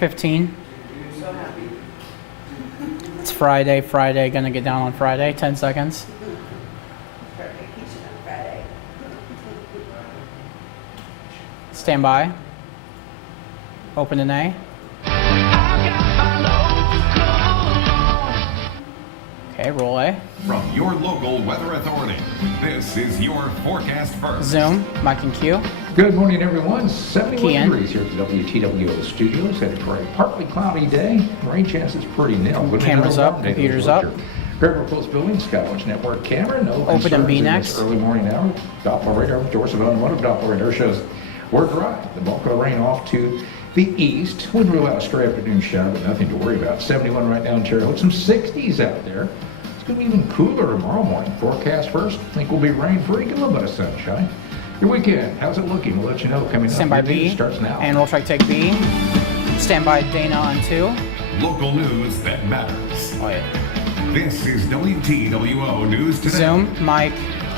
15. So happy. It's Friday. Gonna get down on Friday. 10 seconds. Start vacation on Friday. Stand by. Open an A. Okay, roll A. From your local weather authority, this is your forecast first. Zoom, mic and Q. Good morning, everyone. 71 Key in. degrees here at the WTWO studios. Headed for a partly cloudy day. Rain chances pretty nil. Good Cameras morning, up, everyone. computers Nathan up. Butcher. Greg Post Building, Skywatch Network camera. No Open and B concerns in next. this early morning hour. Doppler radar, Dorset Automotive Doppler radar shows we're dry. The bulk of the rain off to the east. Wouldn't rule out a stray afternoon shower, but nothing to worry about. 71 right now in Cherry Hill. Some 60s out there. It's going to be even cooler tomorrow morning. Forecast first. Think we'll be rain-free. Get a little bit of sunshine. Your weekend, how's it looking? We'll let you know coming Stand up. by Your B. news starts now. And roll track take B. Stand by Dana on 2. Local news that matters. Oh, yeah. This is WTWO News Today. Zoom, mic,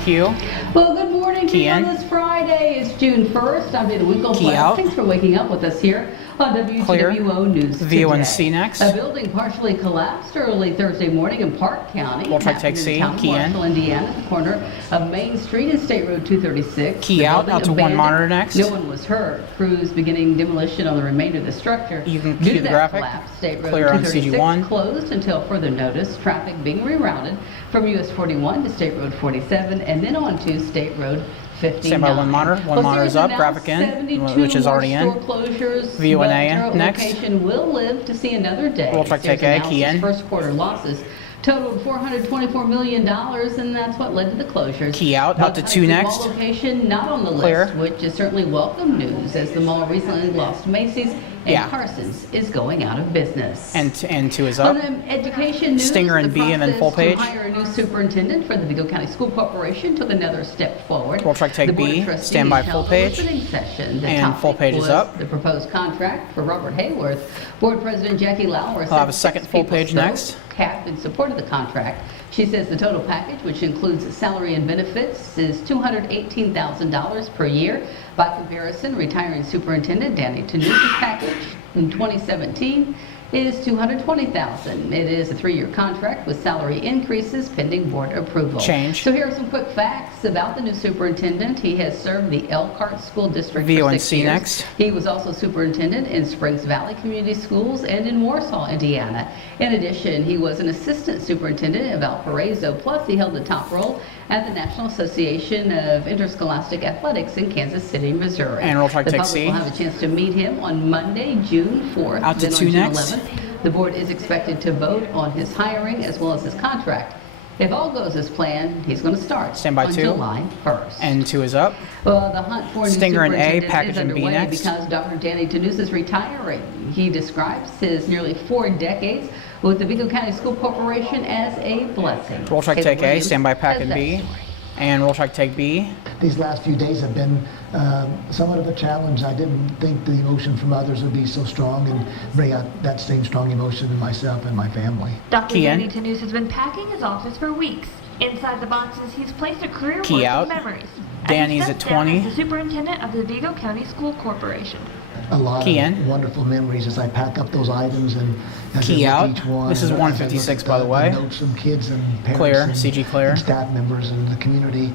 Q. Well, good morning to Key you on in. this Friday. It's June 1st. I'm Dana Winkle. Key out. Thanks for waking up with us here on Clear. WTWO News VONC Today. next. A building partially collapsed early Thursday morning in Park County. We'll try to take Happened C. in Town Key in. Marshall, Indiana, at the corner of Main Street and State Road 236. Key The out. building Out to one abandoned. monitor next. No one was hurt. Crews beginning demolition on the remainder of the structure. You can Due cue to the that graphic. collapse, State Road Clear on 236 CG1. closed until further notice. Traffic being rerouted from US 41 to State Road 47 and then on to State Road 59. Stand by one monitor. One monitor is up. Series Graphic in, announced 72 which is already more in. store closures. VONA in. But Next. location will live to see another day. Roll track take Sears A. Key announced in. its first quarter losses totaled $424 million, and that's what led to the closures. Key out. But Out to 2 Tyson's next. Mall location not on the Clear. list, which is certainly welcome news, as the mall recently lost Macy's and Yeah. Carson's is going out of business. And 2 is On up. the education news, Stinger and the B and then full process page. to hire a new superintendent for the Vigo County School Corporation took another step forward. Roll track take The Board of B, Trustees stand by held full a page. listening session. The And full topic page is was up. The proposed contract for Robert Hayworth. Board President Jackie Lauer I'll have a said second 6 full people page spoke, next. have in support of the contract. She says the total package, which includes salary and benefits, is $218,000 per year. By comparison, retiring superintendent Danny Tenuse's package in 2017 is $220,000. It is a 3-year contract with salary increases pending board approval. Change. So here are some quick facts about the new superintendent. He has served the Elkhart School District for 6 VONC years. next. He was also superintendent in Springs Valley Community Schools and in Warsaw, Indiana. In addition, he was an assistant superintendent of Valparaiso, plus he held the top role at the National Association of Interscholastic Athletics in Kansas City, Missouri. And roll track the take public C. will have a chance to meet him on Monday, June 4th. Out to then on 2 June next. 11th. The board is expected to vote on his hiring as well as his contract. If all goes as planned, he's going to start Stand by on 2. July 1st. And 2 is up. Well, the hunt for a new Stinger and A, superintendent package is and B underway next. because Dr. Danny Tenuse is retiring. He describes his nearly 4 decades with the Vigo County School Corporation as a blessing. Roll track Caleb take A. Williams Stand by pack has and that B. story. And roll track take B. These last few days have been somewhat of a challenge. I didn't think the emotion from others would be so strong and bring out that same strong emotion in myself and my family. Dr. Key in. Danny Tenuse has been packing his office for weeks. Inside the boxes, he's placed a career Key worth out. of memories. As Danny's he at steps down 20. as the superintendent of the Vigo County School Corporation. A lot Key of in. wonderful memories as I pack up those items and as Key I look out. at each one. This is and as I look 156 at by the way. notes from kids and parents Clear. and, CG clear. and staff members and the community.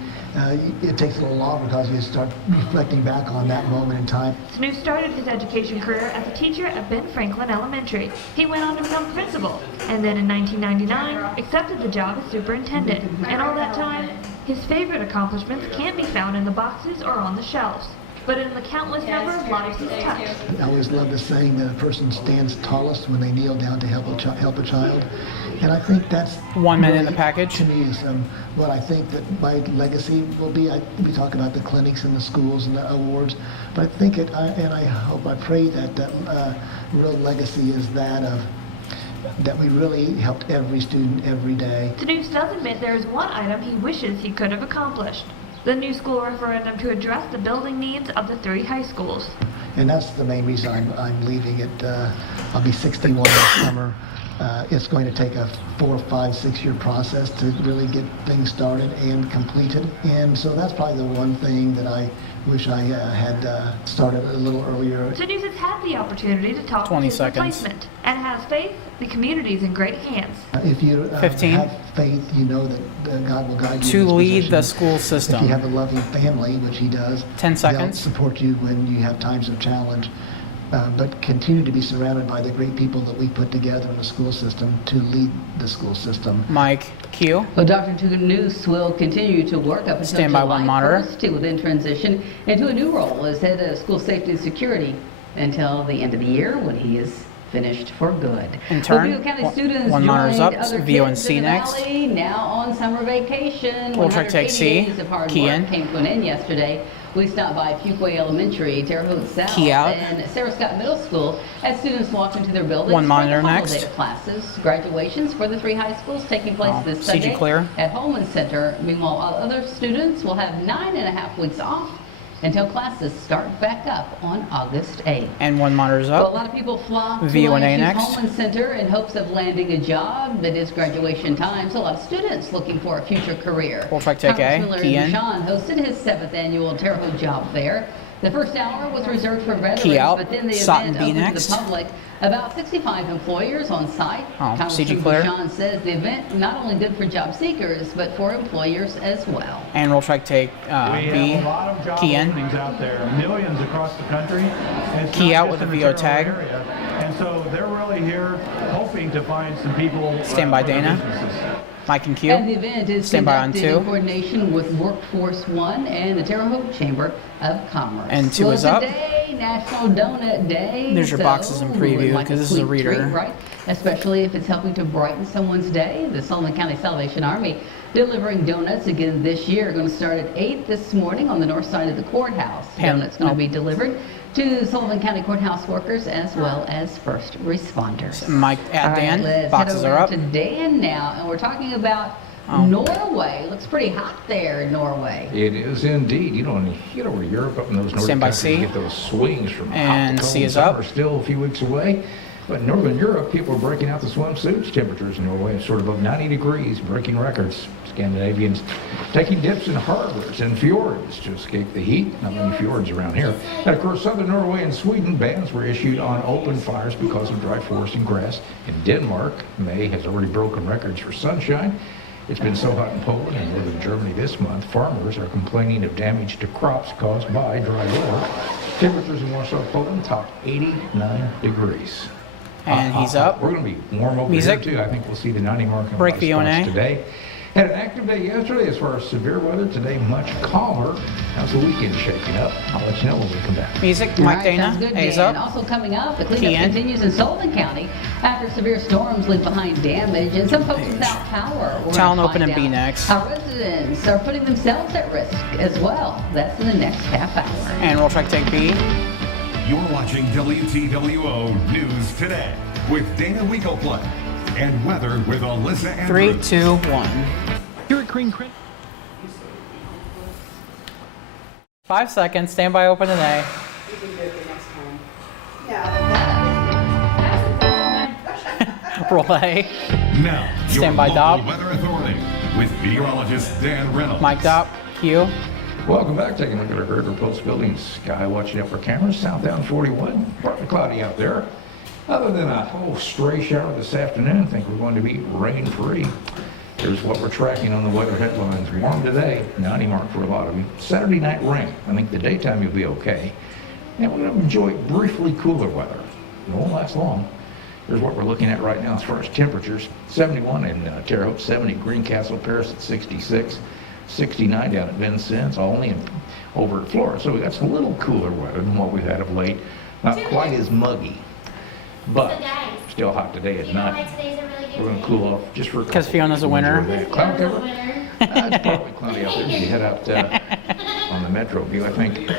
It takes a little longer because you start reflecting back on that moment in time. Tenuse started his education career as a teacher at Ben Franklin Elementary. He went on to become principal, and then in 1999 accepted the job as superintendent. And all that time, his favorite accomplishments can't be found in the boxes or on the shelves, but in the countless number of lives he's touched. I always love the saying that a person stands tallest when they kneel down to help a child. And I think that's 1 minute in the really, package. To me, is what I think that my legacy will be. We talk about the clinics and the schools and the awards, but I think and I hope, I pray that real legacy is that we really helped every student every day. Tenuse does admit there is one item he wishes he could have accomplished: the new school referendum to address the building needs of the 3 high schools. And that's the main reason I'm leaving it. I'll be 61 this summer. It's going to take a 4, 5, 6 year process to really get things started and completed. And so that's probably the one thing that I wish I had started a little earlier. Tanusis has had the opportunity to talk 20 to his seconds. replacement and has faith the community is in great hands. If you 15. have faith, you know that God will guide you. To in this lead position. the school If you system. have a loving family, which he does, 10 they'll seconds. support you when you have times of challenge. But continue to be surrounded by the great people that we put together in the school system to lead the school system. Mike Q. Well, Dr. Tuganus will continue to work up until Stand by one July monitor. 1st. He will then transition into a new role as head of school safety and security until the end of the year when he is finished for good. Intern. Well, Beaver County One- students one monitor's joined up. other VONC kids in the next. valley, now on summer vacation. We'll try to take 180 C. days of hard Key work in. came to an end yesterday. We stopped by Fuquay Elementary, Terre Haute South, Key out. and Sarah Scott Middle School as students walked into their buildings One for monitor the next. holiday classes. Graduations for the 3 high schools taking place Oh, this CG Sunday clear. at Holman Center. Meanwhile, other students will have 9.5 weeks off until classes start back up on August 8th. And one monitor's Well, a up. lot of people flock to V1A ISU's next. Holman Center in hopes of landing a job. That is graduation time, so a lot of students looking for a future career. We'll try to take A. Congressman Larry Key in. Bouchon hosted his 7th annual Terre Haute job fair. The first hour was reserved for veterans, Key out. but then the Sutton event B opened next. to the public. About 65 employers on site. Oh, CG Congressman clear. Bouchon says the event not only good for job seekers, but for employers as well. And we'll try to take We B. have a lot of job Key in. openings out there, millions across the country. And it's Key not out just with in a VO the Terre tag. Haute area. And so they're really here hoping to find some people. Stand by for their Dana. businesses. Mike and And the Q. event is Stand by on conducted 2. in coordination with Workforce One and the Terre Haute Chamber of Commerce. And 2 Well, is up. Today, National Donut Day. There's your so boxes in we would preview, like 'cause a this is a sweet reader. treat, right? Especially if it's helping to brighten someone's day. The Sullivan County Salvation Army delivering donuts again this year. Going to start at 8 this morning on the north side of the courthouse. Pam- Donuts going oh. to be delivered to Sullivan County courthouse workers as well as first responders. Mike All at right, Dan. let's Boxes head are over up. to Dan now, and we're talking about Oh. Norway. Looks pretty hot there in Norway. It is indeed. You know, when you get over to Europe, up in those northern Stand by countries, C. you get those swings from And hot to C cold. is up. Summer still a few weeks away. But in Northern Europe, people are breaking out the swimsuits. Temperatures in Norway are sort of above 90 degrees, breaking records. Scandinavians taking dips in harbors and fjords to escape the heat. Not many fjords around here. And of course, southern Norway and Sweden, bans were issued on open fires because of dry forest and grass. In Denmark, May has already broken records for sunshine. It's been so hot in Poland and northern Germany this month, farmers are complaining of damage to crops caused by dry weather. Temperatures in Warsaw, Poland top 89 degrees. And he's up. We're going to be warm over Music. here too. I think we'll see the 90 mark in a Break lot of spots V1A. today. Had an active day yesterday as far as severe weather. Today much calmer. How's the weekend shaping up? I'll let you know when we come back. Music. All Mike right, Dana. sounds good, A's Dan. up. Also coming up, the Key cleanup in. continues in Sullivan County after severe storms leave behind damage and some folks without power. We're Talon gonna open find and B out next. How residents are putting themselves at risk as well. That's in the next half hour. And we'll try to take B. You're watching WTWO News Today with Dana Winkelplut and weather with Alyssa 3, Andrews. 2, 1. Here at Green Credit. 5 seconds. Stand by open and A. Roll A. Now, your Stand by, local Dob. Weather Authority with meteorologist Dan Reynolds. Mike Dop. Q. Welcome back. Taking a look at our River Post buildings. Sky watching out for cameras. Southbound 41. Partly cloudy out there. Other than a stray shower this afternoon, I think we're going to be rain-free. Here's what we're tracking on the weather headlines. Warm today, 90 mark for a lot of you. Saturday night rain. I think the daytime you'll be okay. And we're going to enjoy briefly cooler weather. It won't last long. Here's what we're looking at right now as far as temperatures. 71 in Terre Haute, 70 Greencastle, Paris at 66, 69 down at Vincennes, Olney, and over at Florida. So we got some little cooler weather than what we've had of late. Not quite as muggy, but still hot today at night. We're going to cool off just for a couple. 'Cause Fiona's a winner. Enjoy that. Cloud cover? It's partly cloudy out there as you head out on the Metro view. I think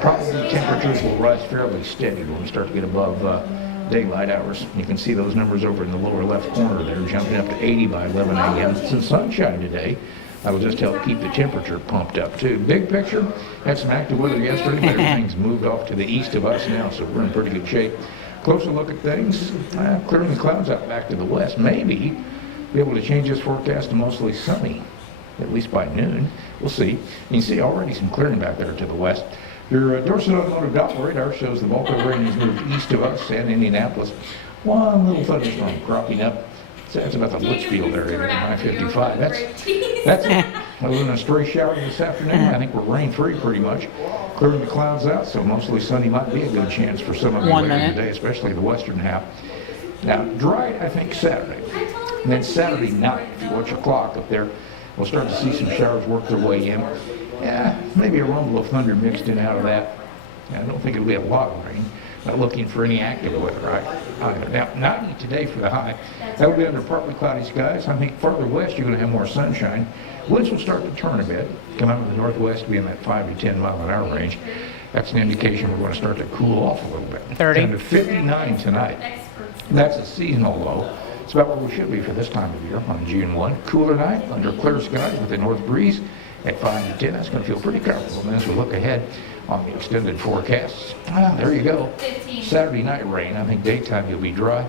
probably temperatures will rise fairly steady when we start to get above daylight hours. You can see those numbers over in the lower left corner there, jumping up to 80 by 11 a.m. Some sunshine today. That'll just help keep the temperature pumped up too. Big picture, had some active weather yesterday, but everything's moved off to the east of us now, so we're in pretty good shape. Closer look at things, clearing the clouds out back to the west. Maybe be able to change this forecast to mostly sunny, at least by noon. We'll see. You can see already some clearing back there to the west. Your Dorset Automotive Doppler radar shows the bulk of the rain has moved east of us and Indianapolis. One little thunderstorm cropping up. That's about the Litchfield area there on I-55. That's other than a stray shower this afternoon. I think we're rain-free pretty much. Clearing the clouds out, so mostly sunny might be a good chance for some of you 1 later minute. today, especially the western half. Now, dry, I think, Saturday. And then Saturday night, if you watch your clock up there, we'll start to see some showers work their way in. Yeah, maybe a rumble of thunder mixed in out of that. I don't think it'll be a lot of rain. Not looking for any active weather, right? Now, 90 today for the high. That'll be under partly cloudy skies. I think farther west you're going to have more sunshine. Winds will start to turn a bit. Come out of the northwest, be in that 5 to 10 mile an hour range. That's an indication we're going to start to cool off a little bit. 30. Down to 59 tonight. That's a seasonal low. It's about where we should be for this time of year on June 1. Cooler night under clear skies with a north breeze at 5 to 10. That's going to feel pretty comfortable. And as we look ahead on the extended forecasts, there you go. Saturday night rain. I think daytime you'll be dry.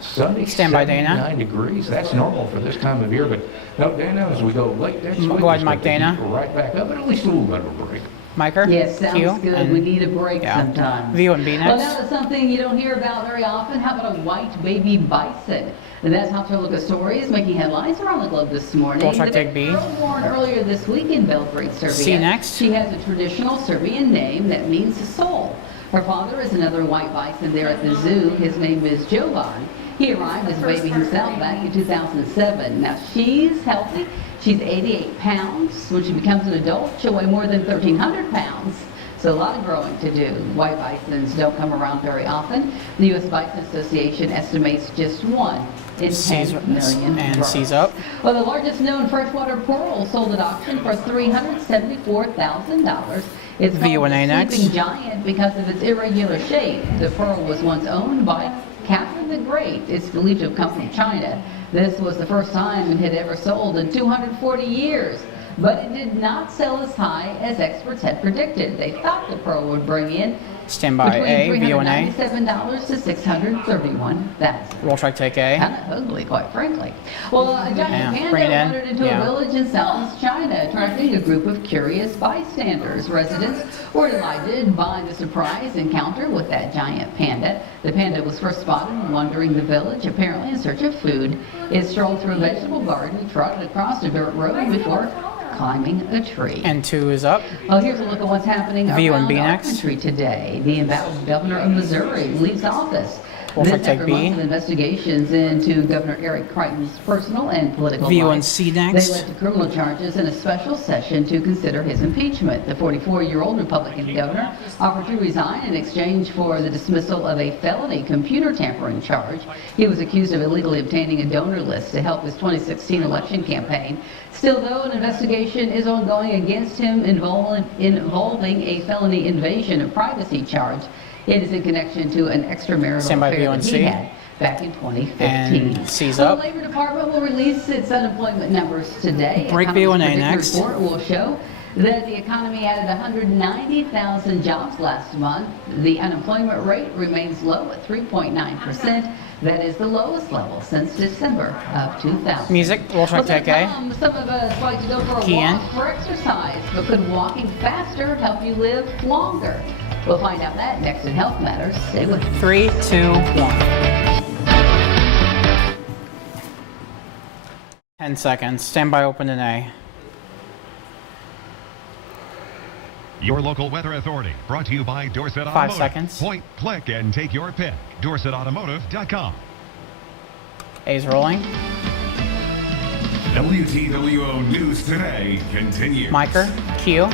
Sunday, Stand by, Dana. 79 degrees. That's normal for this time of year. But no, Dana, as we go late next week, Go ahead, it's Mike, gonna Dana. be right back up, but at least a little bit of a break. Miker? Yes, sounds Q, good. and- We need a break yeah. sometimes. View and B Well, next. now to something you don't hear about very often. How about a white baby bison? And that's how to look at stories making headlines around the globe this morning. We'll try The to take B. girl born earlier this week in Belgrade, Serbia. C next. She has a traditional Serbian name that means soul. Her father is another white bison there at the zoo. His name is Jovan. He arrived as a baby himself back in 2007. Now she's healthy. She's 88 pounds. When she becomes an adult, she'll weigh more than 1,300 pounds. So a lot of growing to do. White bisons don't come around very often. The U.S. Bison Association estimates just one in 10 million and births. C's up. Well, the largest known freshwater pearl sold at auction for $374,000. It's V called and A the next. Sleeping Giant because of its irregular shape. The pearl was once owned by Catherine the Great. It's believed to have come from China. This was the first time it had ever sold in 240 years. But it did not sell as high as experts had predicted. They thought the pearl would bring in Stand by A, between V and A. $397 to $631,000. We'll try to take A. Kind of ugly, quite frankly. Well, a giant Yeah, panda bring it in. wandered into Yeah. a village in Southeast China, attracting a group of curious bystanders. Residents were delighted by the surprise encounter with that giant panda. The panda was first spotted wandering the village, apparently in search of food. It strolled through a vegetable garden, trotted across a dirt road before climbing a tree. And 2 is up. Well, here's a look at what's happening View and around B our next. country today. The embattled governor of Missouri leaves office. We'll This take after B. months of investigations into Governor Eric Crichton's personal and political View life. and C They next. led to criminal charges in a special session to consider his impeachment. The 44-year-old Republican governor offered to resign in exchange for the dismissal of a felony computer tampering charge. He was accused of illegally obtaining a donor list to help his 2016 election campaign. Still, though, an investigation is ongoing against him involving a felony invasion of privacy charge. It is in connection to an extramarital Stand by affair that he VONC. had back in 2015. And C's Well, up. The Labor Department will release its unemployment numbers today. Break Economists V1A predict the next. report will show that the economy added 190,000 jobs last month. The unemployment rate remains low at 3.9%. That is the lowest level since December of 2000. Music. We'll try to take A. Some of us like to go for a Key in. walk for exercise, but could walking faster help you live longer? We'll find out that next in Health Matters. Stay with us. 3, 2, 1. 10 seconds. Stand by open in A. Your local weather authority, brought to you by Dorset 5 Automotive. seconds. Point, click, and take your pick. DorsetAutomotive.com. A's rolling. WTWO News Today continues. Miker. Q.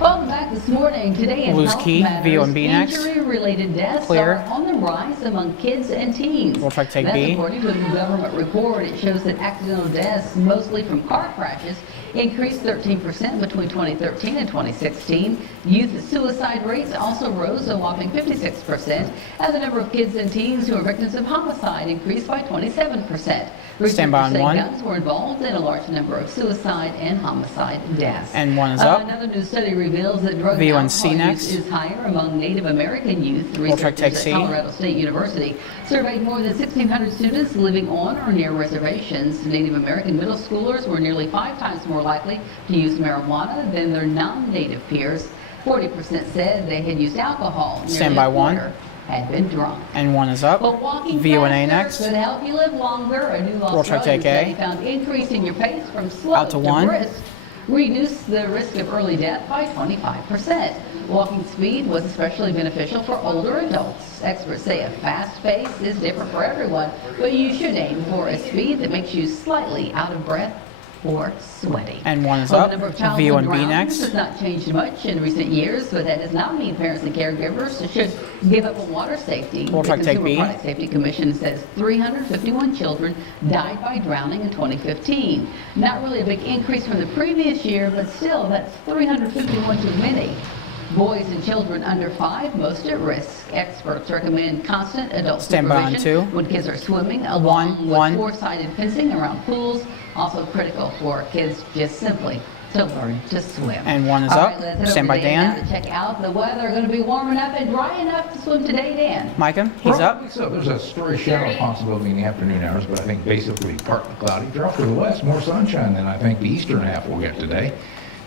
Welcome back this morning. Today in Lose Health key, Matters, V and B next. injury-related deaths Clear. are on the rise among kids and teens. We'll try to take That's B. according to a new government report. It shows that accidental deaths, mostly from car crashes, increased 13% between 2013 and 2016. Youth suicide rates also rose a whopping 56%, and the number of kids and teens who are victims of homicide increased by 27%. Stand by on Researchers say 1. guns were involved in a large number of suicide and homicide deaths. And 1 is up. Another new study reveals that drug V and and C alcohol next. use is higher among Native American youth. We'll try to take Researchers C. at Colorado State University surveyed more than 1,600 students living on or near reservations. Native American middle schoolers were nearly 5 times more likely to use marijuana than their non-native peers. 40% said they had used alcohol. Nearly Stand by a one. quarter had been drunk. And 1 is up. But walking VONA faster next. could help you live longer. A new We'll try Australian take A. study found increasing your pace from slow Out to 1. brisk reduced the risk of early death by 25%. Walking speed was especially beneficial for older adults. Experts say a fast pace is different for everyone, but you should aim for a speed that makes you slightly out of breath or sweaty. And 1 is Well, up. the number of childhood V1B drownings next. has not changed much in recent years, but that does not mean parents and caregivers should give up on water safety. We'll try The to take Consumer B. Product Safety Commission says 351 children died by drowning in 2015. Not really a big increase from the previous year, but still, that's 351 too many. Boys and children under 5 most at risk. Experts recommend constant adult Stand by on supervision 2. when kids are swimming, along with 1. four-sided fencing around pools. Also critical for kids just simply to learn to swim. And 1 is All up. right, let's head Stand over by to Dan Dan. now to check out the weather. Going to be warm enough and dry enough to swim today, Dan. Micah, he's up. Probably so. There's a stray shower possibility in the afternoon hours, but I think basically partly cloudy. Drop to the west, more sunshine than I think the eastern half will get today.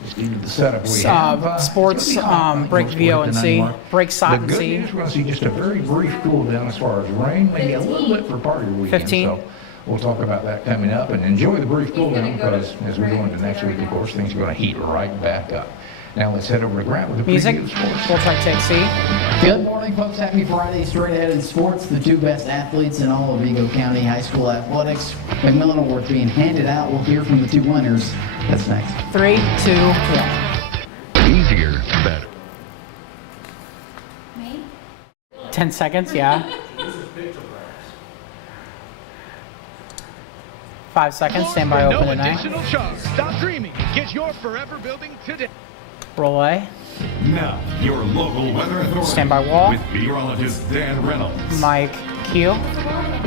Just due to the setup we have. Sports, it's gonna be hot. I think break most VO will hit and the C. 91. Break SOT The and good C. news, we're going to see just a very brief cool down as far as rain, maybe a little bit for part of your weekend. 15. So we'll talk about that coming up and enjoy the brief cool down because as we go into next week, of course, things are going to heat right back up. Now let's head over to Grant with the Music. preview of sports. We'll try to take C. Good morning, folks. Happy Friday. Straight ahead in sports, the 2 best athletes in all of Vigo County High School athletics. McMillan Award being handed out. We'll hear from the 2 winners. That's next. 3, 2, 1. Easier, better. 10 seconds, yeah. 5 seconds, stand by open No and A. additional charge. Stop dreaming. Get your forever building today. Roll A. Now, your local weather authority. Stand by wall. With meteorologist Dan Reynolds. Mike Q.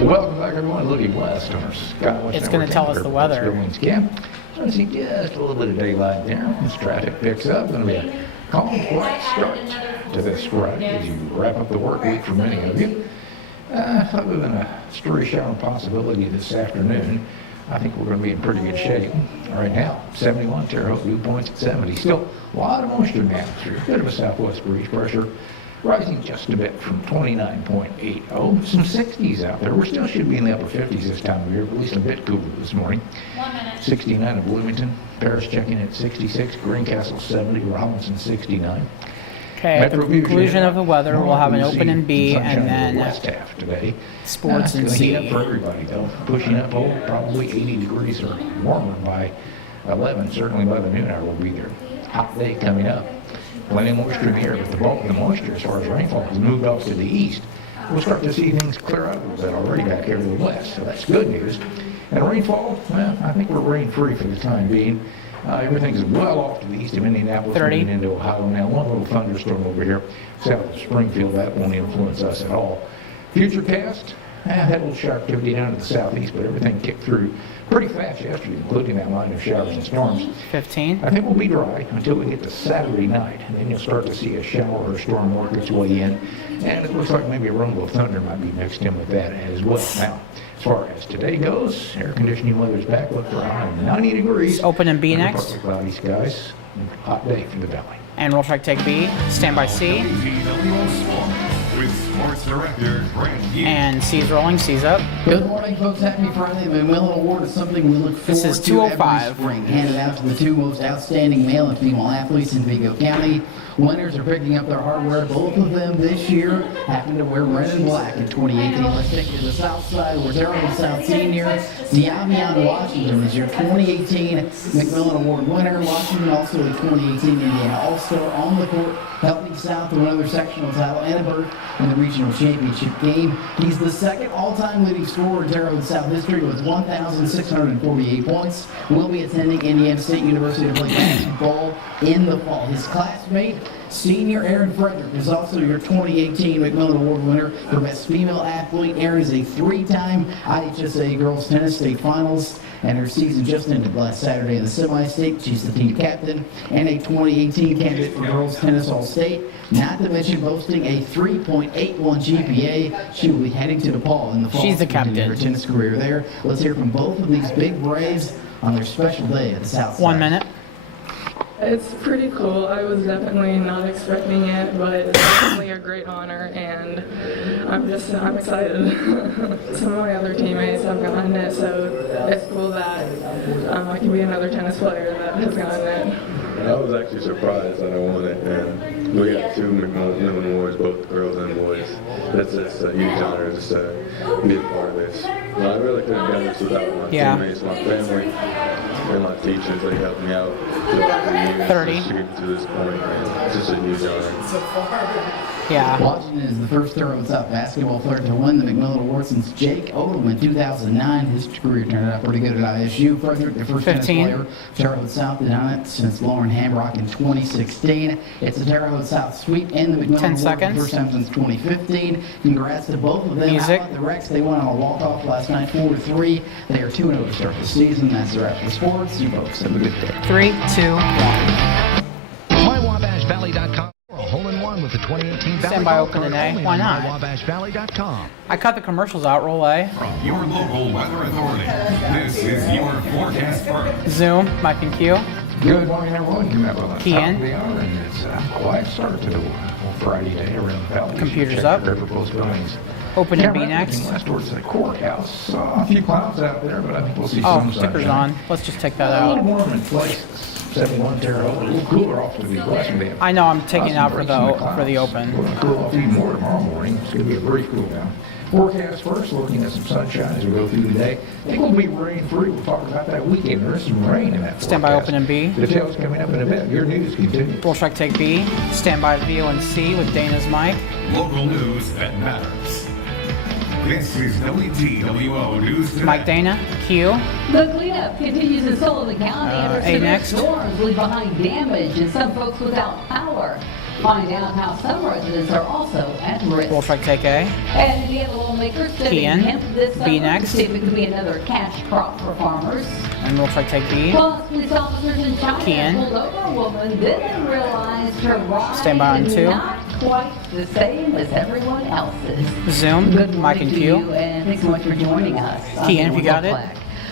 Welcome back, everyone. Looking west on our Skywatch It's Network gonna tell us the weather. Winds camp. So I see just a little bit of daylight there. As traffic picks up, going to be a calm, quiet start to this Friday as you wrap up the work week for many of you. Other than a stray shower possibility this afternoon, I think we're going to be in pretty good shape. Right now, 71, Terre Haute, dew points at 70. Still a lot of moisture in the atmosphere. Bit of a southwest breeze pressure rising just a bit from 29.80. Some 60s out there. We still should be in the upper 50s this time of year, but at least a bit cooler this morning. 69 at Bloomington, Paris checking at 66, Greencastle 70, Robinson 69. Okay, at the Metro View conclusion should of the weather, we'll have an we'll open see in B sunshine and in the then west half today. sports and It's gonna heat C. up for everybody though. Pushing up, probably 80 degrees or warmer by 11. Certainly by the noon hour we'll be there. Hot day coming up. Plenty of moisture in the air, but the bulk of the moisture as far as rainfall has moved off to the east. We'll start to see things clear out a little bit already back here to the west, so that's good news. And rainfall, well, I think we're rain-free for the time being. Everything's well off to the east of Indianapolis, 30. moving into Ohio now. One little thunderstorm over here south of Springfield, that won't influence us at all. Futurecast, had a little shower activity down to the southeast, but everything kicked through pretty fast yesterday, including that line of showers and storms. 15. I think we'll be dry until we get to Saturday night, and then you'll start to see a shower or a storm work its way in. And it looks like maybe a rumble of thunder might be mixed in with that as well. Now, as far as today goes, air conditioning weather's back, look for a high of 90 degrees. Open in B Under next. partly cloudy skies, hot day for the valley. And we'll try to take B. Stand by C. WTWO Sport with Sports Director Grant Hughes. And C's rolling, C's up. Good morning, folks. Happy Friday. The McMillan Award is something we look forward This is to 205. every spring. Handed out to the 2 most outstanding male and female athletes in Vigo County. Winners are picking up their hardware. Both of them this year happen to wear red and black in 2018. Let's take you to the south side where Terre Haute South Senior Diamian Washington is your 2018 McMillan Award winner. Washington also a 2018 Indiana All-Star on the court, helping South to another sectional title and a berth in the regional championship game. He's the second all-time leading scorer in Terre Haute South history with 1,648 points. Will be attending Indiana State University to play basketball in the fall. His classmate, senior Erin Frederick, is also your 2018 McMillan Award winner for Best Female Athlete. Erin is a 3-time IHSA Girls Tennis State Finals, and her season just ended last Saturday in the semi-state. She's the team captain and a 2018 candidate for Girls Tennis All-State, not to mention boasting a 3.81 GPA. She will be heading to DePaul in the fall. She's the to continue captain. her tennis career there. Let's hear from both of these big Braves on their special day at the South Side. 1 minute. It's pretty cool. I was definitely not expecting it, but it's definitely a great honor, and I'm excited. Some of my other teammates have gotten it, so it's cool that I can be another tennis player that has gotten it. I was actually surprised that I won it, and we got 2 McMillan Awards, both girls and boys. It's a huge honor just to be a part of this. Well, I really couldn't have done this without my teammates, my family, and my teachers. They helped me out throughout the years 30. to get to this point, and it's just a huge honor. Yeah. Washington is the first Terre Haute basketball player to win the McMillan Award since Jake Odom in 2009. His career turned out pretty good at ISU. Frederick, the first tennis 15. player Terre Haute South to done it since Lauren Hamrock in 2016. It's the Terre Haute South sweep and the McMillan 10 Award seconds. for the first time since 2015. Congrats to both of them. Music. How about the Rex? They won on a walk-off last night, 4-3. They are 2-0 to start the season. That's the wrap for sports. You folks have a good day. 3, 2, 1. MyWabashValley.com. A hole-in-one with the 2018 Valley Stand by Golf open Cart today. only Why on not? MyWabashValley.com. I cut the commercials out. Roll A. From your local weather authority, this is your forecast first. Zoom. Mike and Q. Good morning, everyone. Coming up on the Key top in. of the hour, and it's a quiet start to the Friday day around the valley. Computers Check up. the river postponements. Open and B Right, next. looking west towards the courthouse. A few clouds out there, but I think we'll see Oh, some stickers sunshine. on. Let's just take that A little out. warm in places. 71 Terre Haute, a little cooler off to the west. We have I know I'm taking it out for breaks in the clouds. open. We're going to cool off even more tomorrow morning. It's going to be a brief cool down. Forecast first, looking at some sunshine as we go through the day. I think we'll be rain-free. We'll talk about that weekend. There is some rain in that Stand by forecast. open and B. Details coming up in a bit. Your news continues. Bull Strike take B. Stand by VO and C with Dana's mic. Local news that matters. This is WTWO News Today. Mike Dana. Q. The cleanup continues in Sullivan County after A severe next. storms leave behind damage and some folks without power. Find out how some residents are also at risk. Bull Strike take A. And Indiana lawmakers studying in. hemp this summer B to next. see if it could be another cash crop for farmers. And Bull Strike take B. Plus, police officers in China Key in. pulled over a woman, then realized her ride Stand by on is 2. not quite the same as everyone else's. Zoom. Good Mike morning and to Q. you, and thanks so much for joining us. Key in if you got it.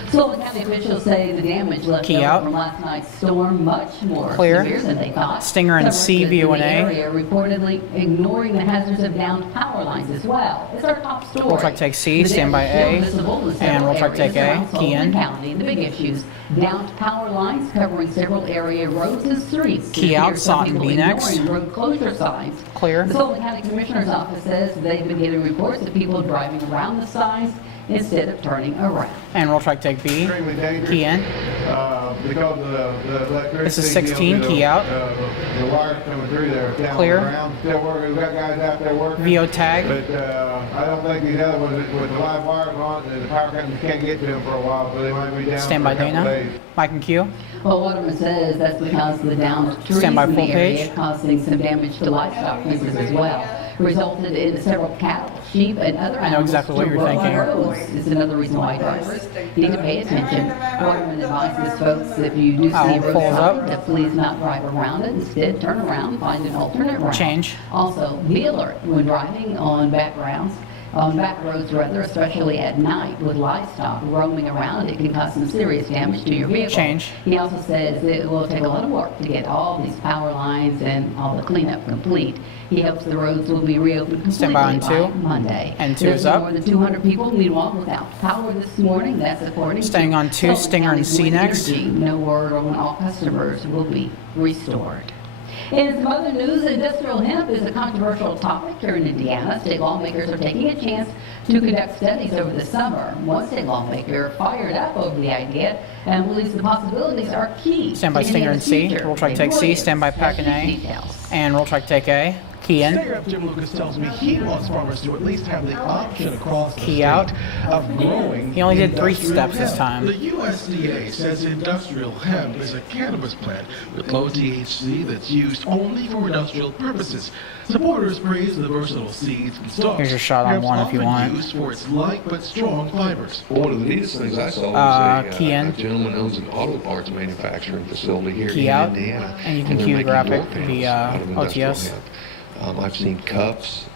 Sullivan County officials say the damage left Key over out. from last night's storm much more Clear. severe than they thought. Stinger and Some C, residents in VO and the A. area reportedly ignoring the hazards of downed power lines as well. It's our top story. We'll try to take C, The stand by damage A, still visible in and several we'll try to take areas A. around Key in. Sullivan County. The big issues: downed power lines covering several area roads and streets. Key It out, appears some Sutton people B next. ignoring road closure signs. Clear. The Sullivan County Commissioner's Office says they've been getting reports of people driving around the signs instead of turning around. And we'll try to take B. Extremely dangerous. Key in. Because the electricity. This is 16, key out. The wires coming through there down Clear. around. Still working. We've got guys out there working. VO tag. But I don't think these other ones with the live wires on, the power companies can't get to them for a while, so they might be down Stand for by a couple Dana. days. Mike and Q. Well, Waterman says that's because the downed trees Stand by in full the area page. causing some damage to livestock fences as well. Resulted in several cattle, sheep, and other I know animals exactly what to you're roam thinking. roads. It's another reason why drivers need to pay attention. Waterman advises folks if you do see a road pulls up. sign, to please not drive around it. Instead, turn around, find an alternate route. Change. Also, be alert when driving on back roads, especially at night with livestock roaming around. It can cause some serious damage to your vehicle. Change. He also says it will take a lot of work to get all these power lines and all the cleanup complete. He hopes the roads will be reopened Stand completely by on 2. Monday. And 2 There's is up. more than 200 people, meanwhile, without power this morning. That's according Staying to on 2, Sullivan Stinger and County's C Wind next. Energy. No word on when all customers will be restored. In some other news, industrial hemp is a controversial topic here in Indiana. State lawmakers are taking a chance to conduct studies over the summer. One state lawmaker fired up over the idea and believes the possibilities are key. Stand by to Stinger and Indiana's C. future. Roll try to take Dave C. Williams Stand by has Pack and A. details. And roll try to take A. Key in. State Rep Jim Lucas tells me he wants farmers to at least have the option across the Key state out. of growing He only did 3 industrial steps this hemp. time. The USDA says industrial hemp is a cannabis plant with low THC that's used only for industrial purposes. Supporters praise the versatile seeds and stalks. Here's your shot on Hemp's 1 if you often want. used for its light but strong fibers. One of the neatest things I saw was key in. a gentleman owns an auto parts manufacturing facility here Key in out. Indiana. And you can they're cue making graphic door panels via out of industrial OTS. hemp. I've seen cups,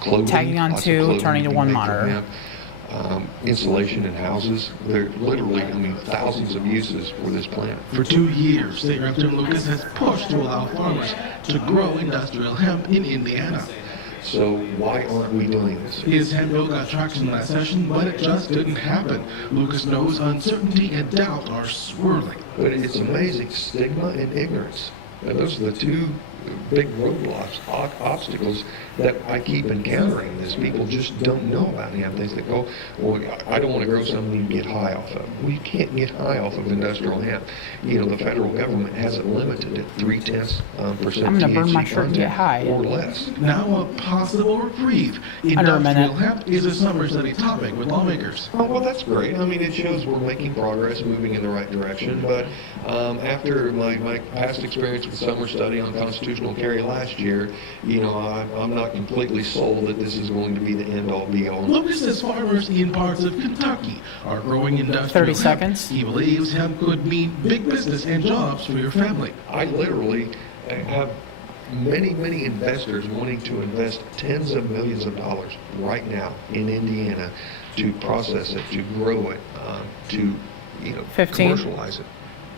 clothing. Tagging on lots of 2, clothing turning to being 1 made from monitor. hemp. insulation in houses. There are literally, thousands of uses for this plant. For 2 years, State Rep Tim Lucas has pushed to allow farmers to grow industrial hemp in Indiana. So why aren't we doing this? His hemp bill got traction last session, but it just didn't happen. Lucas knows uncertainty and doubt are swirling. But it's amazing, stigma and ignorance. And those are the two big roadblocks, obstacles that I keep encountering. Is people just don't know about hemp. They think, oh, well, I don't want to grow something you can get high off of. Well, you can't get high off of industrial hemp. The federal government has it limited at 0.3% I'm gonna burn my shirt and get high. or less. Now a possible reprieve. Industrial hemp is a summer study topic with lawmakers. Oh, well, that's great. It shows we're making progress, moving in the right direction. But after my past experience with summer study on constitutional carry last year, I'm not completely sold that this is going to be the end-all, be-all. Lucas says farmers in parts of Kentucky are growing industrial 30 hemp. seconds. He believes hemp could mean big business and jobs for your family. I literally have many investors wanting to invest tens of millions of dollars right now in Indiana to process it, to grow it, to 15. commercialize it,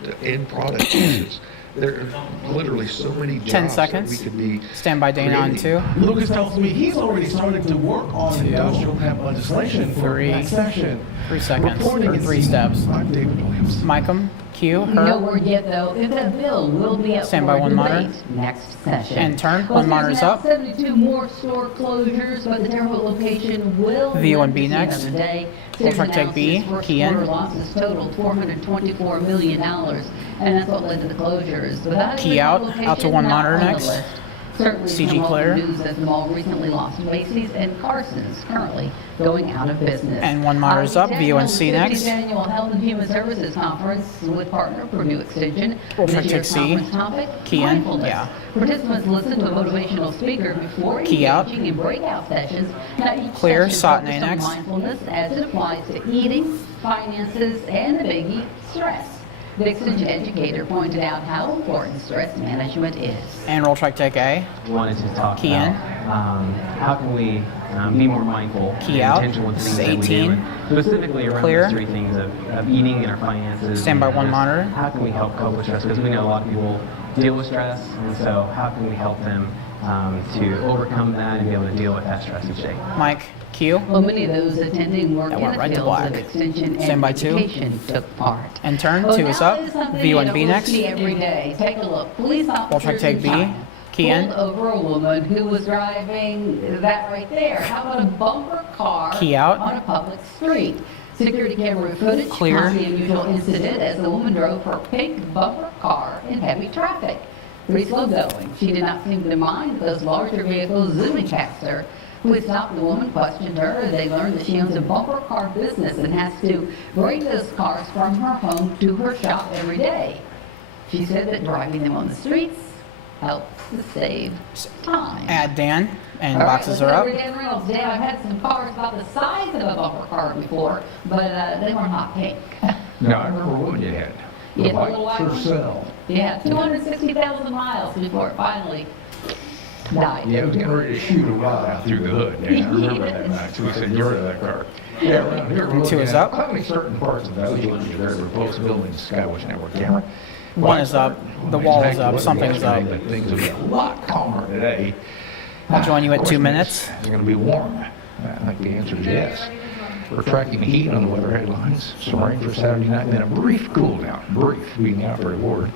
the end product uses. There are literally so many jobs 10 seconds. that we could be Stand by Dana on creating. 2. Lucas tells me he's already started to work on industrial hemp legislation for 3. next session. 3 seconds. Reporting Or in 3 Seattle, steps. I'm David Williams. Micum, Q, No her, word yet, though, if that bill will be up Stand for by one debate monitor. next session. And turn. Well, One monitor's there's now up. 72 more store closures, but the Terre Haute location will V1B live next. another day. We'll Sears take B, announced its key in. first quarter losses totaled $424 million, and that's what led to the closures. Without Key a out. location Out to one not monitor on the next. list. Certainly CG some clear. local news as the mall recently lost Macy's and Carson's, currently going out of business. And one monitor's up. VONC next. 50th Annual Health and Human Services Conference with partner Purdue Extension. We'll This check year's C. conference topic, Key in. mindfulness. Yeah. Participants listen to a motivational speaker before Key out. engaging in breakout sessions. Now, each Clear. session Satna focuses on next. mindfulness as it applies to eating, finances, and the biggie, stress. The Extension educator pointed out how important stress management is. And roll track take A. Wanted to talk Key in. about how can we be more mindful Key and out. intentional with This things is that we do, 18. and specifically around Clear. those 3 things of eating and our finances. Stand by and one just monitor. How can we help cope with stress? Because we know a lot of people deal with stress, and so how can we help them to overcome that and be able to deal with that stress each day? Mike, Q. Well, many of those attending work That in went the right to fields black. of extension Stand and by 2. education took part. And turn. Well, 2 is now up. is something V1B you next. see every day. Take a look. Police We'll officers take in B. China Key in. pulled over a woman who was driving that right there. How about a bumper car Key out. on a public street? Security camera footage Clear. caught the unusual incident as the woman drove her pink bumper car in heavy traffic. Pretty slow going. She did not seem to mind those larger vehicles zooming past her. Police stopped the woman, questioned her. They learned that she owns a bumper car business and has to bring those cars from her home to her shop every day. She said that driving them on the streets helps to save time. Add Dan. And All right, boxes let's are up. go over to Dan Reynolds. Dan, I've had some cars about the size of a bumper car before, but they were not pink. Now, I remember one you had. The Yeah, the white little white one. Tercel. Yeah, 260,000 miles before it finally died. Yeah, it was getting ready to shoot a rod out through the hood. Yeah, I remember that night. So we said, you're rid of that car. Yeah, around here, we're 2 looking is at up. probably certain parts of the valley. They're close building Skywatch Network camera. One is up. The wall is up. Exactly what it Something was is up. yesterday, but things will be a lot calmer today. I'll join you at Of course, 2 minutes. It's going to be warm. I think the answer is yes. We're tracking the heat on the weather headlines. Some rain for Saturday night, then a brief cool down. Brief, being out for a word.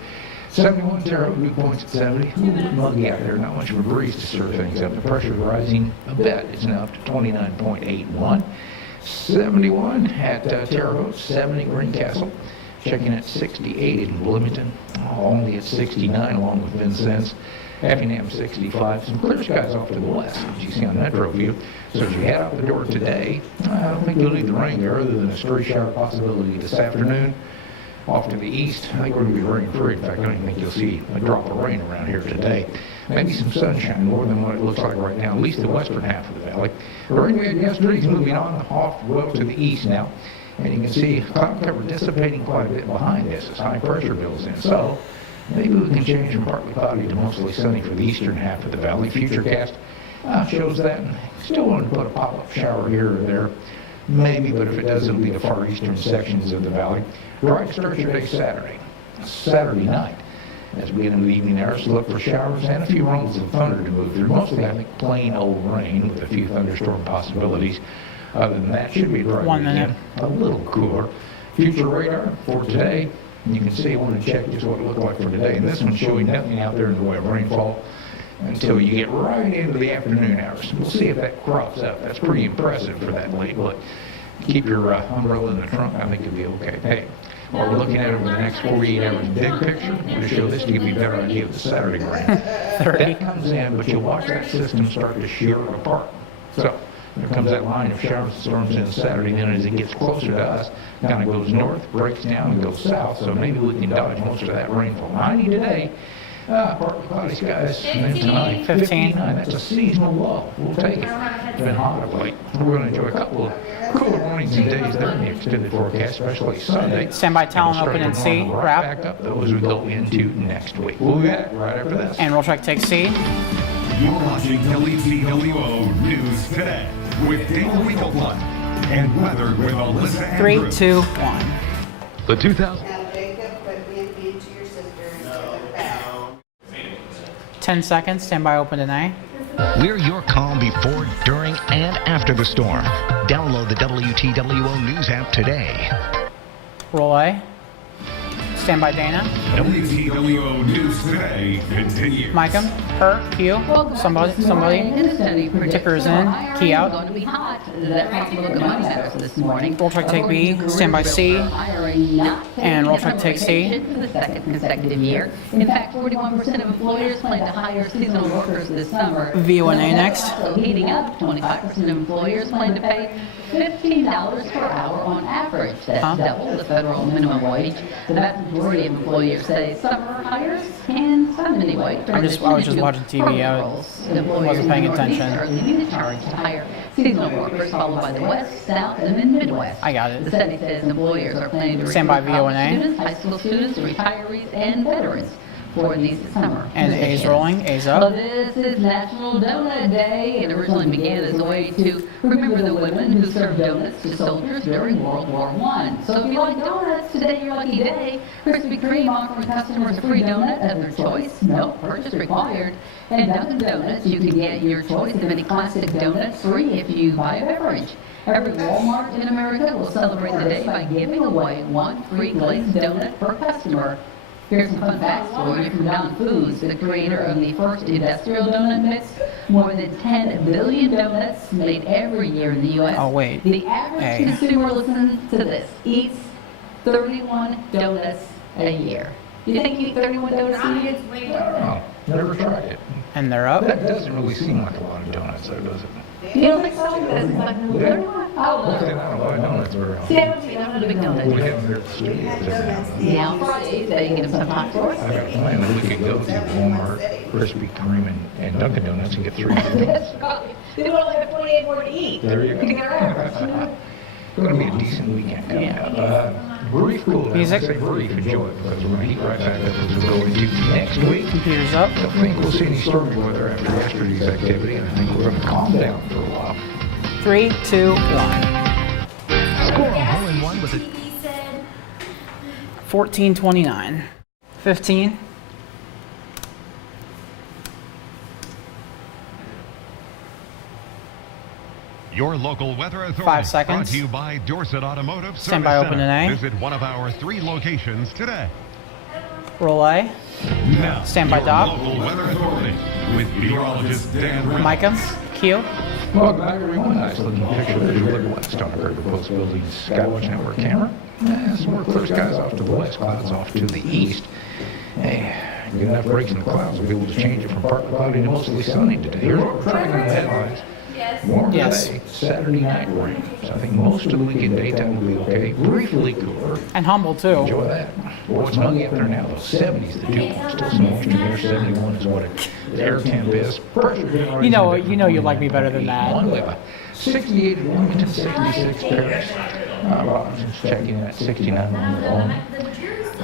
71 Terre Haute, dew points at 70. A little bit muggy out there, not much of a breeze to stir things up. The pressure rising a bit. It's now up to 29.81. 71 at Terre Haute, 70 Greencastle. Checking at 68 in Bloomington. Only at 69 along with Vincennes. Effingham 65. Some clear skies off to the west, as you see on Metro View. So as you head out the door today, I don't think you'll need the rain there other than a stray shower possibility this afternoon. Off to the east, I think we're going to be rain free. In fact, I don't even think you'll see a drop of rain around here today. Maybe some sunshine, more than what it looks like right now, at least the western half of the valley. The rain we had yesterday is moving on off well to the east now. And you can see cloud cover dissipating quite a bit behind this as high pressure builds in. So maybe we can change from partly cloudy to mostly sunny for the eastern half of the valley. Futurecast shows that. Still want to put a pop-up shower here or there. maybe, but if it does, it'll be the far eastern sections of the valley. Dry to start your day Saturday night. As we get into the evening hours, look for showers and a few rumbles of thunder to move through. Mostly, I think, plain old rain with a few thunderstorm possibilities. Other than that, should be a dry 1 minute. weekend. A little cooler. Future radar for today. You can see, I want to check just what it looked like for today. And this one's showing nothing out there in the way of rainfall until you get right into the afternoon hours. We'll see if that crops up. That's pretty impressive for that late look. Keep your umbrella in the trunk. I think you'll be okay. Hey, while we're looking at it over the next 48 hours, big picture, I'm going to show this to give you a better idea of the Saturday rain. That comes in, but you'll watch that system start to shear apart. So there comes that line of showers and storms in Saturday, and then as it gets closer to us, kind of goes north, breaks down, and goes south. So maybe we can dodge most of that rainfall. 90 today. Partly cloudy skies, and then tonight, 59. That's a seasonal low. We'll take it. It's been hot of late. We're going to enjoy a couple of cooler mornings and days there in the extended forecast, especially Sunday. Standby talent open and C. Right Wrap. back up though as we go into next week. We'll be back right after this. And roll track take C. You're watching WTWO News Today with Dana Winkelblatt and weather with Alyssa 3, Andrews. 2, 1. The 2000. 10 seconds. Standby open and A. We're your calm before, during, and after the storm. Download the WTWO News app today. Roll A. Standby Dana. WTWO News Today continues. Micah. Her. Q. Somebody. Tickers in. Key out. Going to be hot. That makes me look at my matters this morning. Roll track take B. Standby C. And roll track take C. For the second consecutive year. In fact, 41% of employers plan to hire seasonal workers this summer. VONA next. So heating up, 25% of employers plan to pay $15 per hour on average. That's double the federal minimum wage. The vast majority of employers say summer hires can some anyway. I was just watching TV. I wasn't paying attention. Are leading the charge to hire seasonal workers, followed by the West, South, and then Midwest. I got it. The study says employers are planning to recruit Standby college VONA. students, high school students, retirees, and veterans for these summer And A's positions. rolling. A's Well, up. this is National Donut Day, and originally began as a way to remember the women who served donuts to soldiers during World War I. So if you like donuts, today your lucky day. Krispy Kreme offering customers a free donut of their choice, no purchase required. And Dunkin' Donuts, you can get your choice of any classic donuts free if you buy a beverage. Every Walmart in America will celebrate the day by giving away one free glazed donut per customer. Here's some fun facts for you from Don Foods, the creator of the first industrial donut mix. More than 10 billion donuts made every year in the U.S. Oh, wait. The average consumer, listen to this, eats 31 donuts a year. Do you think you eat 31 donuts a year? Oh, never tried it. And they're up. That doesn't really seem like a lot of donuts, though, does it? You don't think so? It's like 31? Oh, I don't buy donuts very often. see, I don't eat, I'm not a big donut We eater. have them here at the studio today. Yeah, on Fridays, they can get some hot doors. I got a plan that we could go to Walmart, Krispy Kreme, and Dunkin' Donuts and get 3 donuts. That's right. They don't only have 48 more to eat. There you go. You can get around. It's going to be a decent weekend coming up. Brief cool down. Music. I say brief, enjoy it, because we're going to heat right back up as we go into next week. Computer's up. I don't think we'll see any stormy weather after yesterday's activity, and I think we're going to calm down for a while. 3, 2, 1. Score a hole-in-one with a 14:29. 15. Your local weather authority. 5 seconds. Brought to you by Dorset Automotive Service Standby open Center. and A. Visit one of our 3 locations today. Roll A. Now, Standby your Doc. local weather authority with meteorologist Dan Reynolds. Micah. Q. Welcome back, everyone. Nice looking picture there. You look west on the River Post Building Skywatch Network camera. Some more clear skies off to the west, clouds off to the east. Hey, good enough breaks in the clouds to be able to change it from partly cloudy to mostly sunny today. Here's what we're tracking in the headlines. Warm Yes. today, Saturday night rain. So I think most of the weekend daytime will be okay. Briefly cooler. And humble too. Enjoy that. Boy, it's muggy up there now, though. 70s the dew point. Still some moisture there. 71 is what the air temp is. Pressure generation You know today, you like me better than that. 1 with a 68 at Wilmington, 66 Paris. Just checking at 69 on the phone.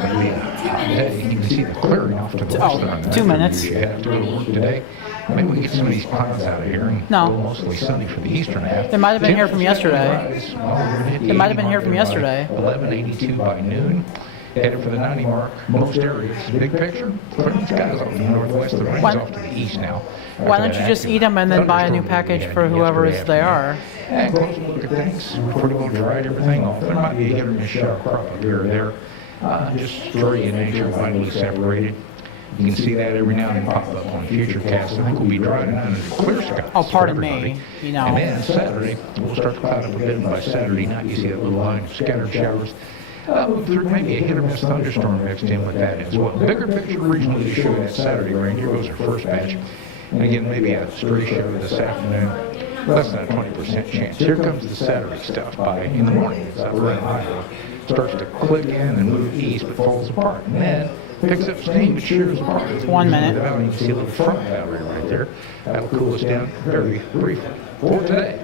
It'll be a hot day. You can see the clearing off to the west. Oh, 2 minutes. You have to go to work today. Maybe we get some of these clouds out of here and No. go mostly sunny for the eastern half. They might have been here from yesterday. Temperatures rise. Well, we're gonna hit the They might have 80 been here mark from tonight. yesterday. 11:82 by noon. Headed for the 90 mark. Most areas. Big picture. Clear skies off to the northwest. The rain's Why- off to the east now. Why don't you just eat them and then buy a new package for whoever they are? And close look at things. We're pretty well dried everything off. There might be a hit or miss shot crop up here or there. Just stray in nature, finally separated. You can see that every now and then pop up on future casts. I think we'll be drying out under clear skies. Oh, for pardon everybody. me. You know. And then Saturday, we'll start to cloud up a bit. By Saturday night, you see that little line of scattered showers. Move through, maybe a hit or miss thunderstorm mixed in with that as well. Bigger picture regionally to show that Saturday rain. Here goes our first batch. And again, maybe a stray shower this afternoon. Less than a 20% chance. Here comes the Saturday stuff by in the morning. It's up around Iowa. Starts to click in and move east, but falls apart. And then picks up steam, but shears apart. 1 minute. The valley, you can see a little front boundary right there. That'll cool us down very briefly. For today,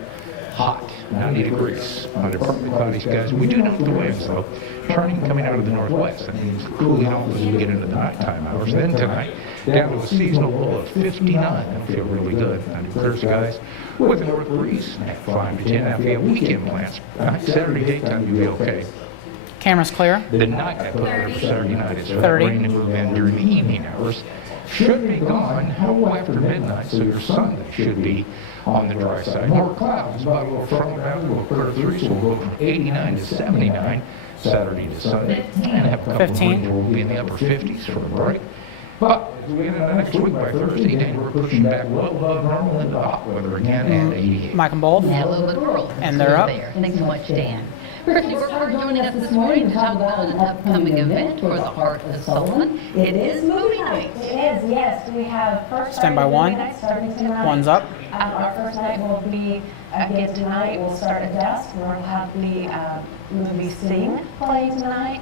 hot, 90 degrees. Under partly cloudy skies. We do note the winds, though, turning coming out of the northwest. That means cooling off as we get into the nighttime hours. Then tonight, down to a seasonal low of 59. That'll feel really good. Under clear skies with a north breeze at 5 to 10. Now, if you have weekend plans, Saturday daytime, you'll be okay. Camera's clear. The night I put there for Saturday night is 30. rain to move in during the evening hours. Should be gone well after midnight, so your Sunday should be on the dry side. More clouds, about a little front bound, we'll clear through, so we'll go from 89 to 79 Saturday to Sunday. And have a couple 15. of days where we'll be in the upper 50s for a break. But as we get into next week by Thursday, then we're pushing back well above normal into hot weather again at 88. Mike and Bolt. Hello, the world. And they're up. There. Thanks so much, Dan. Christy Burkhardt joining us this morning to talk about an upcoming event for the Heart of Sullivan. It is movie night. It is, yes. We have first Stand by Friday one. movie night starting tonight. One's up. Our first night will be, again tonight, we'll start at dusk. We'll have the movie Sing playing tonight.